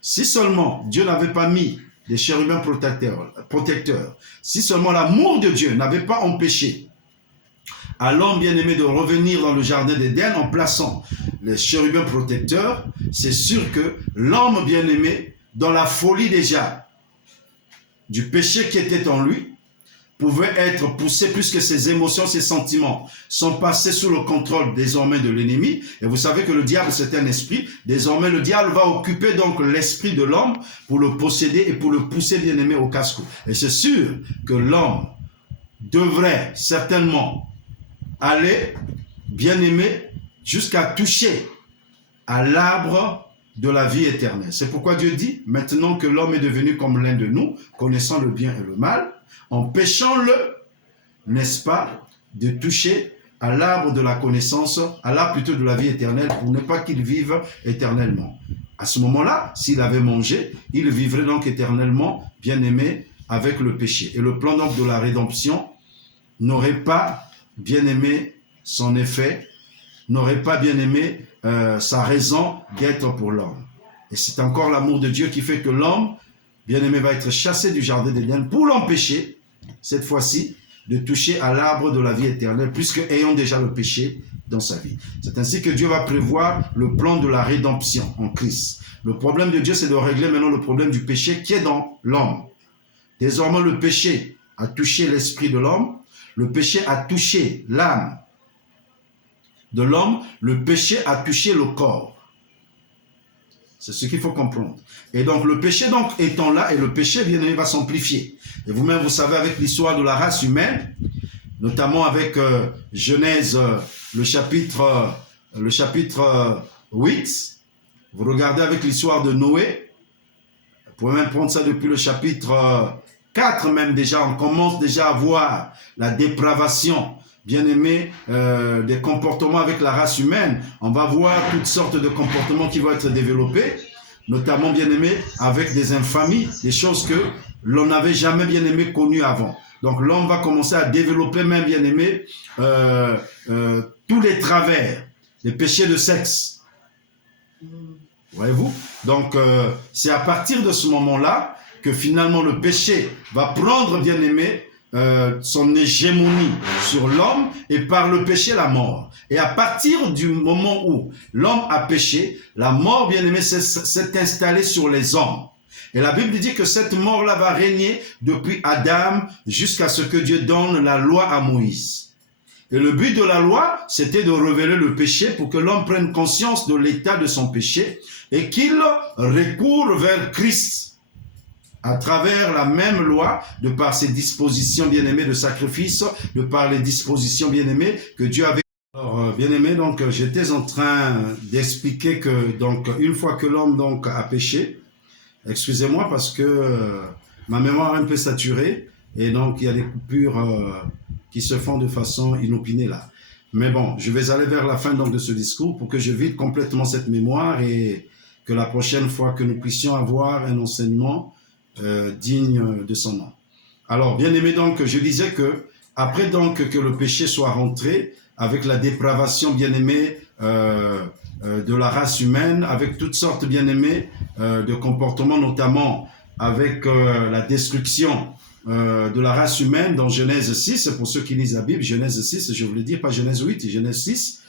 Si seulement Dieu n'avait pas mis des chérubins protecteurs, si seulement l'amour de Dieu n'avait pas empêché à l'homme bien-aimé de revenir dans le jardin d'Éden en plaçant les chérubins protecteurs, c'est sûr que l'homme bien-aimé, dans la folie déjà du péché qui était en lui, pouvait être poussé puisque ses émotions, ses sentiments sont passés sous le contrôle désormais de l'ennemi. Et vous savez que le diable, c'est un esprit. Désormais, le diable va occuper donc l'esprit de l'homme pour le posséder et pour le pousser bien-aimé au casse-cou. Et c'est sûr que l'homme devrait certainement aller, bien-aimé, jusqu'à toucher à l'arbre de la vie éternelle. C'est pourquoi Dieu dit, maintenant que l'homme est devenu comme l'un de nous, connaissant le bien et le mal, empêchant-le, n'est-ce pas, de toucher à l'arbre de la connaissance, à l'arbre plutôt de la vie éternelle, pour ne pas qu'il vive éternellement. À ce moment-là, s'il avait mangé, il vivrait donc éternellement, bien-aimé, avec le péché. Et le plan donc de la rédemption n'aurait pas, bien-aimé, son effet, n'aurait pas, bien-aimé, sa raison d'être pour l'homme. Et c'est encore l'amour de Dieu qui fait que l'homme, bien-aimé, va être chassé du jardin d'Éden pour l'empêcher, cette fois-ci, de toucher à l'arbre de la vie éternelle, puisque ayant déjà le péché dans sa vie. C'est ainsi que Dieu va prévoir le plan de la rédemption en Christ. Le problème de Dieu, c'est de régler maintenant le problème du péché qui est dans l'homme. Désormais, le péché a touché l'esprit de l'homme, le péché a touché l'âme de l'homme, le péché a touché le corps. C'est ce qu'il faut comprendre. Et donc, le péché donc étant là, et le péché, bien évidemment, va s'amplifier. Et vous-même, vous savez, avec l'histoire de la race humaine, notamment avec Genèse, le chapitre 8, vous regardez avec l'histoire de Noé, vous pouvez même prendre ça depuis le chapitre 4 même déjà, on commence déjà à voir la dépravation, bien-aimé, des comportements avec la race humaine. On va voir toutes sortes de comportements qui vont être développés, notamment, bien-aimé, avec des infamies, des choses que l'on n'avait jamais, bien-aimé, connues avant. Donc l'homme va commencer à développer même, bien-aimé, tous les travers, les péchés de sexe. Voyez-vous? Donc c'est à partir de ce moment-là que finalement le péché va prendre, bien-aimé, son hégémonie sur l'homme, et par le péché la mort. Et à partir du moment où l'homme a péché, la mort, bien-aimé, s'est installée sur les hommes. Et la Bible dit que cette mort-là va régner depuis Adam jusqu'à ce que Dieu donne la loi à Moïse. Et le but de la loi, c'était de révéler le péché pour que l'homme prenne conscience de l'état de son péché et qu'il recourt vers Christ à travers la même loi, de par ses dispositions bien-aimées de sacrifice, de par les dispositions bien-aimées que Dieu avait. Alors, bien-aimé, donc j'étais en train d'expliquer que donc une fois que l'homme donc a péché, excusez-moi parce que ma mémoire est un peu saturée et donc il y a des coupures qui se font de façon inopinée là. Mais bon, je vais aller vers la fin donc de ce discours pour que je vide complètement cette mémoire et que la prochaine fois que nous puissions avoir un enseignement digne de son nom. Alors, bien aimé, donc, je disais que après donc que le péché soit rentré, avec la dépravation, bien aimé, de la race humaine, avec toutes sortes, bien aimé, de comportements, notamment avec la destruction de la race humaine dans Genèse 6, pour ceux qui lisent la Bible, Genèse 6, je vous le dis, pas Genèse 8, Genèse 6,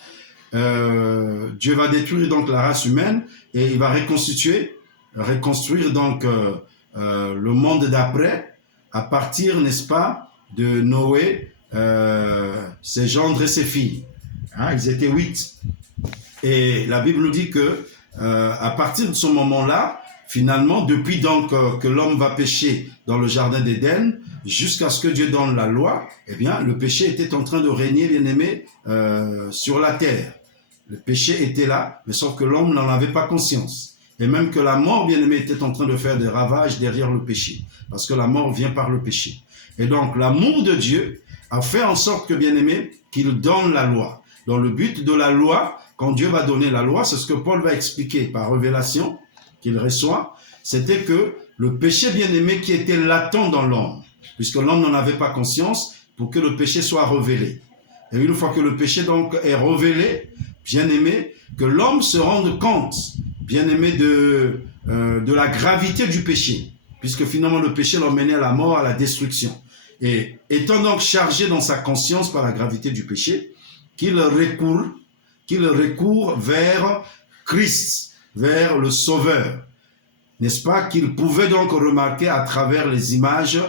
Dieu va détruire donc la race humaine et il va reconstruire donc le monde d'après, à partir, n'est-ce pas, de Noé, ses gendres et ses filles. Hein, ils étaient 8. Et la Bible nous dit que à partir de ce moment-là, finalement, depuis donc que l'homme va pécher dans le jardin d'Éden, jusqu'à ce que Dieu donne la loi, eh bien, le péché était en train de régner, bien-aimé, sur la terre. Le péché était là, mais sauf que l'homme n'en avait pas conscience. Et même que la mort, bien-aimé, était en train de faire des ravages derrière le péché. Parce que la mort vient par le péché. Et donc, l'amour de Dieu a fait en sorte que, bien-aimé, qu'il donne la loi. Dans le but de la loi, quand Dieu va donner la loi, c'est ce que Paul va expliquer par révélation qu'il reçoit, c'était que le péché, bien-aimé, qui était latent dans l'homme, puisque l'homme n'en avait pas conscience, pour que le péché soit révélé. Et une fois que le péché donc est révélé, bien-aimé, que l'homme se rende compte, bien-aimé, de la gravité du péché, puisque finalement le péché l'emmenait à la mort, à la destruction. Et étant donc chargé dans sa conscience par la gravité du péché, qu'il recourt vers Christ, vers le Sauveur. N'est-ce pas, qu'il pouvait donc remarquer à travers les images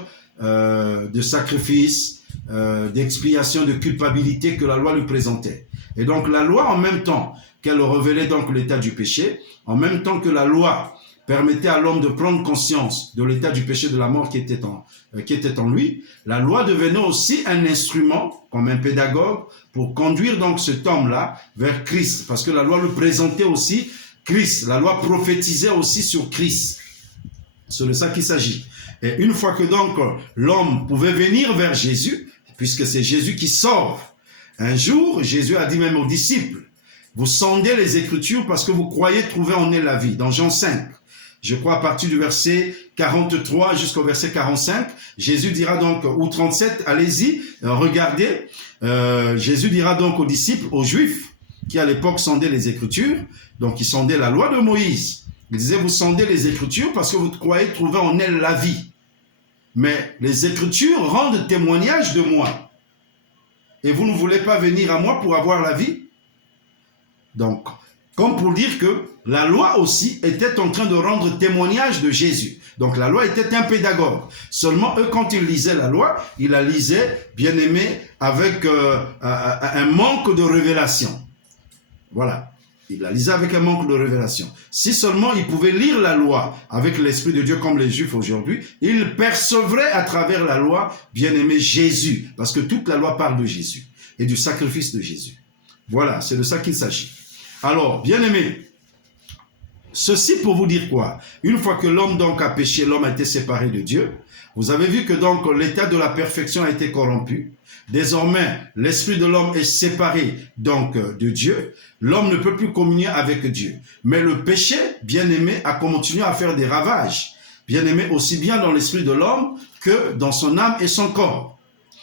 de sacrifice, d'expiation, de culpabilité que la loi lui présentait. Et donc la loi, en même temps qu'elle révélait donc l'état du péché, en même temps que la loi permettait à l'homme de prendre conscience de l'état du péché, de la mort qui était en lui, la loi devenait aussi un instrument, comme un pédagogue, pour conduire donc cet homme-là vers Christ, parce que la loi lui présentait aussi Christ, la loi prophétisait aussi sur Christ. C'est de ça qu'il s'agit. Et une fois que donc l'homme pouvait venir vers Jésus, puisque c'est Jésus qui sauve, un jour, Jésus a dit même aux disciples, vous sondez les Écritures parce que vous croyez trouver en elles la vie. Dans Jean 5, je crois à partir du verset 43 jusqu'au verset 45, Jésus dira donc, ou 37, allez-y, regardez, Jésus dira donc aux disciples, aux Juifs, qui à l'époque sondaient les Écritures, donc ils sondaient la loi de Moïse. Il disait, vous sondez les Écritures parce que vous croyez trouver en elles la vie. Mais les Écritures rendent témoignage de moi. Et vous ne voulez pas venir à moi pour avoir la vie? Donc, comme pour dire que la loi aussi était en train de rendre témoignage de Jésus. Donc la loi était un pédagogue. Seulement, eux, quand ils lisaient la loi, ils la lisaient, bien aimé, avec un manque de révélation. Voilà. Ils la lisaient avec un manque de révélation. Si seulement ils pouvaient lire la loi avec l'Esprit de Dieu comme les Juifs aujourd'hui, ils percevraient à travers la loi, bien aimé, Jésus. Parce que toute la loi parle de Jésus et du sacrifice de Jésus. Voilà, c'est de ça qu'il s'agit. Alors, bien aimé, ceci pour vous dire quoi? Une fois que l'homme donc a péché, l'homme a été séparé de Dieu. Vous avez vu que donc l'état de la perfection a été corrompu. Désormais, l'esprit de l'homme est séparé donc de Dieu. L'homme ne peut plus communier avec Dieu. Mais le péché, bien aimé, a continué à faire des ravages. Bien aimé, aussi bien dans l'esprit de l'homme que dans son âme et son corps.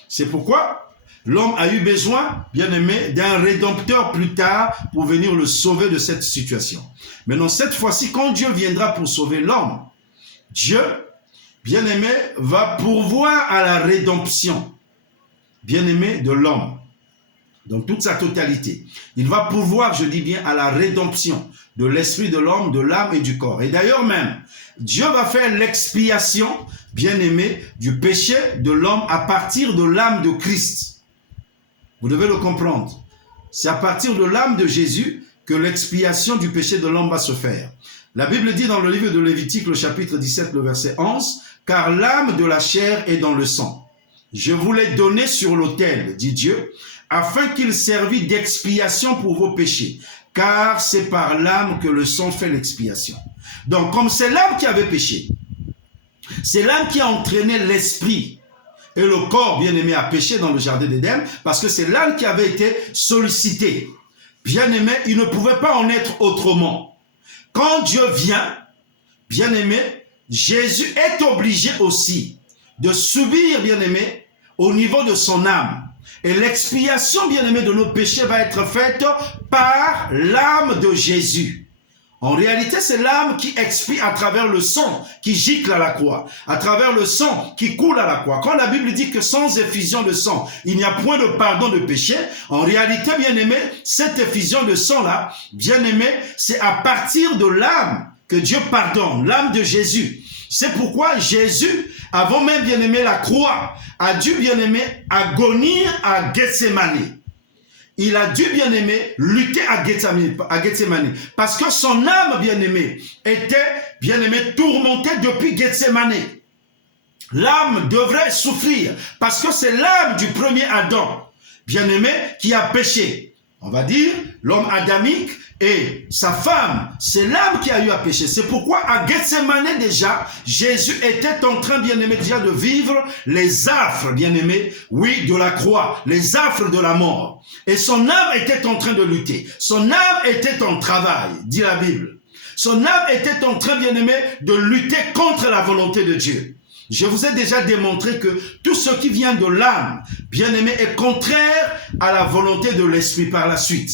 C'est pourquoi l'homme a eu besoin, bien aimé, d'un rédempteur plus tard pour venir le sauver de cette situation. Maintenant, cette fois-ci, quand Dieu viendra pour sauver l'homme, Dieu, bien aimé, va pourvoir à la rédemption, bien aimé, de l'homme, dans toute sa totalité. Il va pourvoir, je dis bien, à la rédemption de l'esprit de l'homme, de l'âme et du corps. Et d'ailleurs même, Dieu va faire l'expiation, bien aimé, du péché de l'homme à partir de l'âme de Christ. Vous devez le comprendre. C'est à partir de l'âme de Jésus que l'expiation du péché de l'homme va se faire. La Bible dit dans le livre de Lévitique, le chapitre 17, le verset 11, « Car l'âme de la chair est dans le sang. Je vous l'ai donné sur l'autel, dit Dieu, afin qu'il servît d'expiation pour vos péchés. Car c'est par l'âme que le sang fait l'expiation. » Donc, comme c'est l'âme qui avait péché, c'est l'âme qui a entraîné l'esprit. Et le corps, bien aimé, a péché dans le jardin d'Éden parce que c'est l'âme qui avait été sollicité. Bien aimé, il ne pouvait pas en être autrement. Quand Dieu vient, bien aimé, Jésus est obligé aussi de subir, bien aimé, au niveau de son âme. Et l'expiation, bien aimé, de nos péchés va être faite par l'âme de Jésus. En réalité, c'est l'âme qui expie à travers le sang qui gicle à la croix, à travers le sang qui coule à la croix. Quand la Bible dit que sans effusion de sang, il n'y a point de pardon de péché, en réalité, bien aimé, cette effusion de sang-là, bien aimé, c'est à partir de l'âme que Dieu pardonne, l'âme de Jésus. C'est pourquoi Jésus, avant même, bien aimé, la croix, a dû, bien aimé, agonir à Gethsémani. Il a dû, bien aimé, lutter à Gethsémani. Parce que son âme, bien aimé, était, bien aimé, tourmentée depuis Gethsémani. L'âme devrait souffrir. Parce que c'est l'âme du premier Adam, bien aimé, qui a péché. On va dire, l'homme adamique et sa femme, c'est l'âme qui a eu à pécher. C'est pourquoi à Gethsémani déjà, Jésus était en train, bien aimé, déjà de vivre les affres, bien aimé, oui, de la croix, les affres de la mort. Et son âme était en train de lutter. Son âme était en travail, dit la Bible. Son âme était en train, bien aimé, de lutter contre la volonté de Dieu. Je vous ai déjà démontré que tout ce qui vient de l'âme, bien-aimé, est contraire à la volonté de l'esprit par la suite.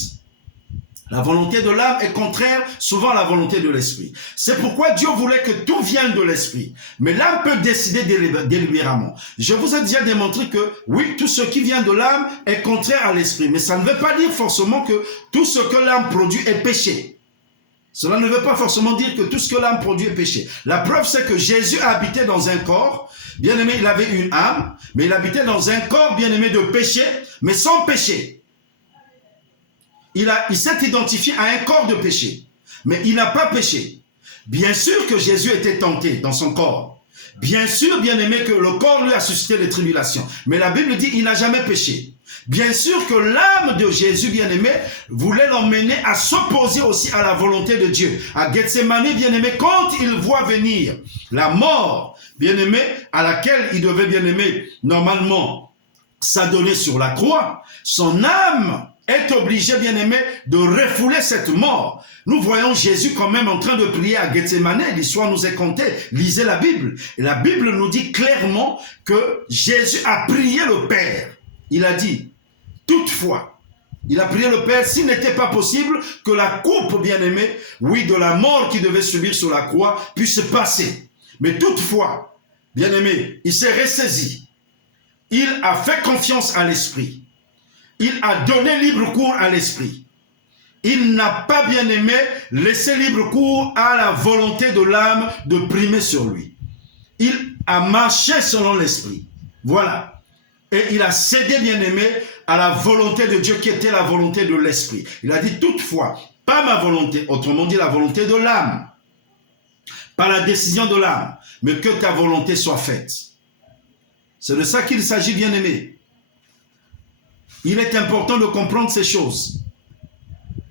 La volonté de l'âme est contraire souvent à la volonté de l'esprit. C'est pourquoi Dieu voulait que tout vienne de l'esprit. Mais l'âme peut décider délibérément. Je vous ai déjà démontré que, oui, tout ce qui vient de l'âme est contraire à l'esprit. Mais ça ne veut pas dire forcément que tout ce que l'âme produit est péché. Cela ne veut pas forcément dire que tout ce que l'âme produit est péché. La preuve, c'est que Jésus a habité dans un corps. Bien-aimé, il avait une âme, mais il habitait dans un corps, bien-aimé, de péché, mais sans péché. Il s'est identifié à un corps de péché, mais il n'a pas péché. Bien sûr que Jésus était tenté dans son corps. Bien sûr, bien-aimé, que le corps lui a suscité des tribulations. Mais la Bible dit qu'il n'a jamais péché. Bien sûr que l'âme de Jésus, bien-aimé, voulait l'emmener à s'opposer aussi à la volonté de Dieu. À Gethsémani, bien-aimé, quand il voit venir la mort, bien-aimé, à laquelle il devait, bien-aimé, normalement s'adonner sur la croix, son âme est obligé, bien-aimé, de refouler cette mort. Nous voyons Jésus quand même en train de prier à Gethsémani. L'histoire nous est contée. Lisez la Bible. Et la Bible nous dit clairement que Jésus a prié le Père. Il a dit, toutefois, il a prié le Père, s'il n'était pas possible que la coupe, bien-aimé, oui, de la mort qu'il devait subir sur la croix, puisse passer. Mais toutefois, bien-aimé, il s'est ressaisi. Il a fait confiance à l'Esprit. Il a donné libre cours à l'esprit. Il n'a pas, bien aimé, laissé libre cours à la volonté de l'âme de primer sur lui. Il a marché selon l'esprit. Voilà. Et il a cédé, bien aimé, à la volonté de Dieu qui était la volonté de l'esprit. Il a dit toutefois, pas ma volonté, autrement dit la volonté de l'âme. Pas la décision de l'âme, mais que ta volonté soit faite. C'est de ça qu'il s'agit, bien aimé. Il est important de comprendre ces choses.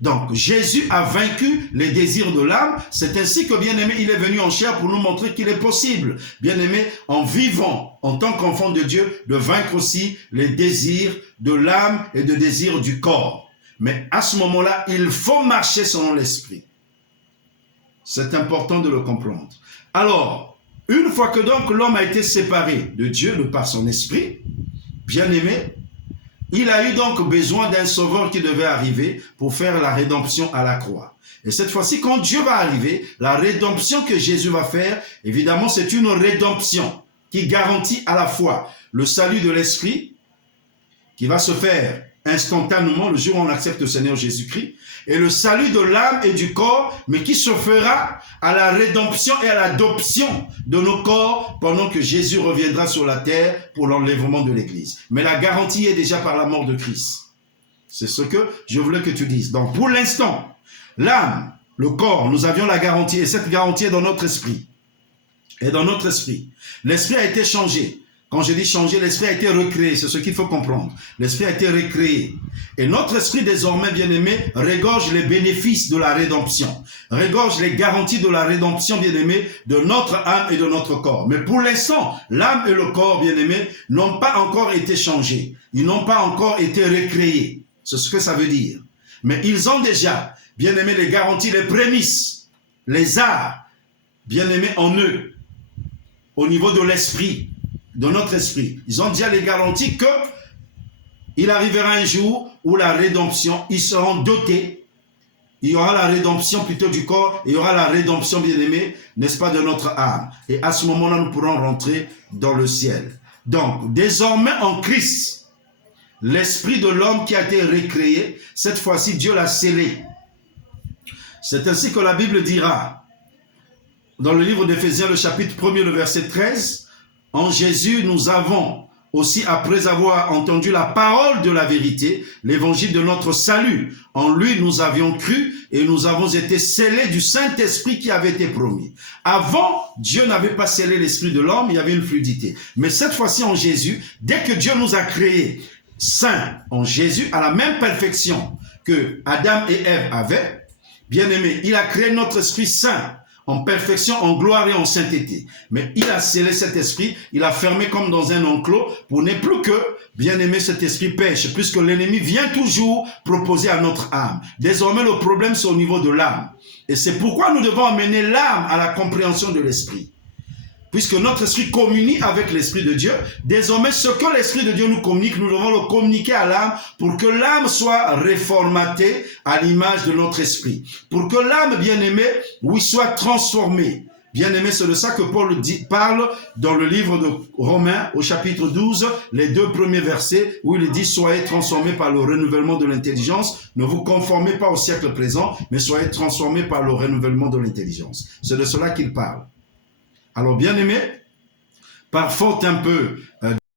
Donc, Jésus a vaincu les désirs de l'âme. C'est ainsi que, bien-aimé, il est venu en chair pour nous montrer qu'il est possible, bien-aimé, en vivant en tant qu'enfant de Dieu, de vaincre aussi les désirs de l'âme et les désirs du corps. Mais à ce moment-là, il faut marcher selon l'esprit. C'est important de le comprendre. Alors, une fois que donc l'homme a été séparé de Dieu de par son esprit, bien-aimé, il a eu donc besoin d'un sauveur qui devait arriver pour faire la rédemption à la croix. Et cette fois-ci, quand Dieu va arriver, la rédemption que Jésus va faire, évidemment, c'est une rédemption qui garantit à la fois le salut de l'esprit, qui va se faire instantanément le jour où on accepte le Seigneur Jésus-Christ, et le salut de l'âme et du corps, mais qui se fera à la rédemption et à l'adoption de nos corps pendant que Jésus reviendra sur la terre pour l'enlèvement de l'Église. Mais la garantie est déjà par la mort de Christ. C'est ce que je voulais que tu dises. Donc pour l'instant, l'âme, le corps, nous avions la garantie, et cette garantie est dans notre esprit. Et dans notre esprit. L'esprit a été changé. Quand je dis changer, l'esprit a été recréé, c'est ce qu'il faut comprendre. L'esprit a été recréé. Et notre esprit désormais, bien-aimé, regorge les bénéfices de la rédemption. Regorge les garanties de la rédemption, bien-aimé, de notre âme et de notre corps. Mais pour l'instant, l'âme et le corps, bien-aimé, n'ont pas encore été changés. Ils n'ont pas encore été recréés. C'est ce que ça veut dire. Mais ils ont déjà, bien-aimé, les garanties, les prémices, les arts, bien-aimé, en eux, au niveau de l'esprit, de notre esprit. Ils ont déjà les garanties que il arrivera un jour où la rédemption, ils seront dotés. Il y aura la rédemption plutôt du corps, et il y aura la rédemption, bien-aimée, n'est-ce pas, de notre âme. Et à ce moment-là, nous pourrons rentrer dans le ciel. Donc, désormais en Christ, l'esprit de l'homme qui a été recréé, cette fois-ci, Dieu l'a scellé. C'est ainsi que la Bible dira, dans le livre d'Éphésiens, le chapitre 1er, le verset 13, en Jésus, nous avons aussi, après avoir entendu la parole de la vérité, l'évangile de notre salut. En lui, nous avions cru et nous avons été scellés du Saint-Esprit qui avait été promis. Avant, Dieu n'avait pas scellé l'esprit de l'homme, il y avait une fluidité. Mais cette fois-ci, en Jésus, dès que Dieu nous a créés saints en Jésus, à la même perfection que Adam et Ève avaient, bien aimé, il a créé notre esprit saint, en perfection, en gloire et en sainteté. Mais il a scellé cet esprit, il a fermé comme dans un enclos pour ne plus que, bien aimé, cet esprit pêche, puisque l'ennemi vient toujours proposer à notre âme. Désormais, le problème, c'est au niveau de l'âme. Et c'est pourquoi nous devons amener l'âme à la compréhension de l'esprit. puisque notre esprit communie avec l'Esprit de Dieu, désormais ce que l'Esprit de Dieu nous communique, nous devons le communiquer à l'âme pour que l'âme soit réformatée à l'image de notre esprit. Pour que l'âme, bien-aimée, oui, soit transformée. Bien-aimé, c'est de ça que Paul parle dans le livre de Romains au chapitre 12, les 2 premiers versets, où il dit « Soyez transformés par le renouvellement de l'intelligence, ne vous conformez pas au siècle présent, mais soyez transformés par le renouvellement de l'intelligence. » C'est de cela qu'il parle. Alors, bien-aimé, par faute un peu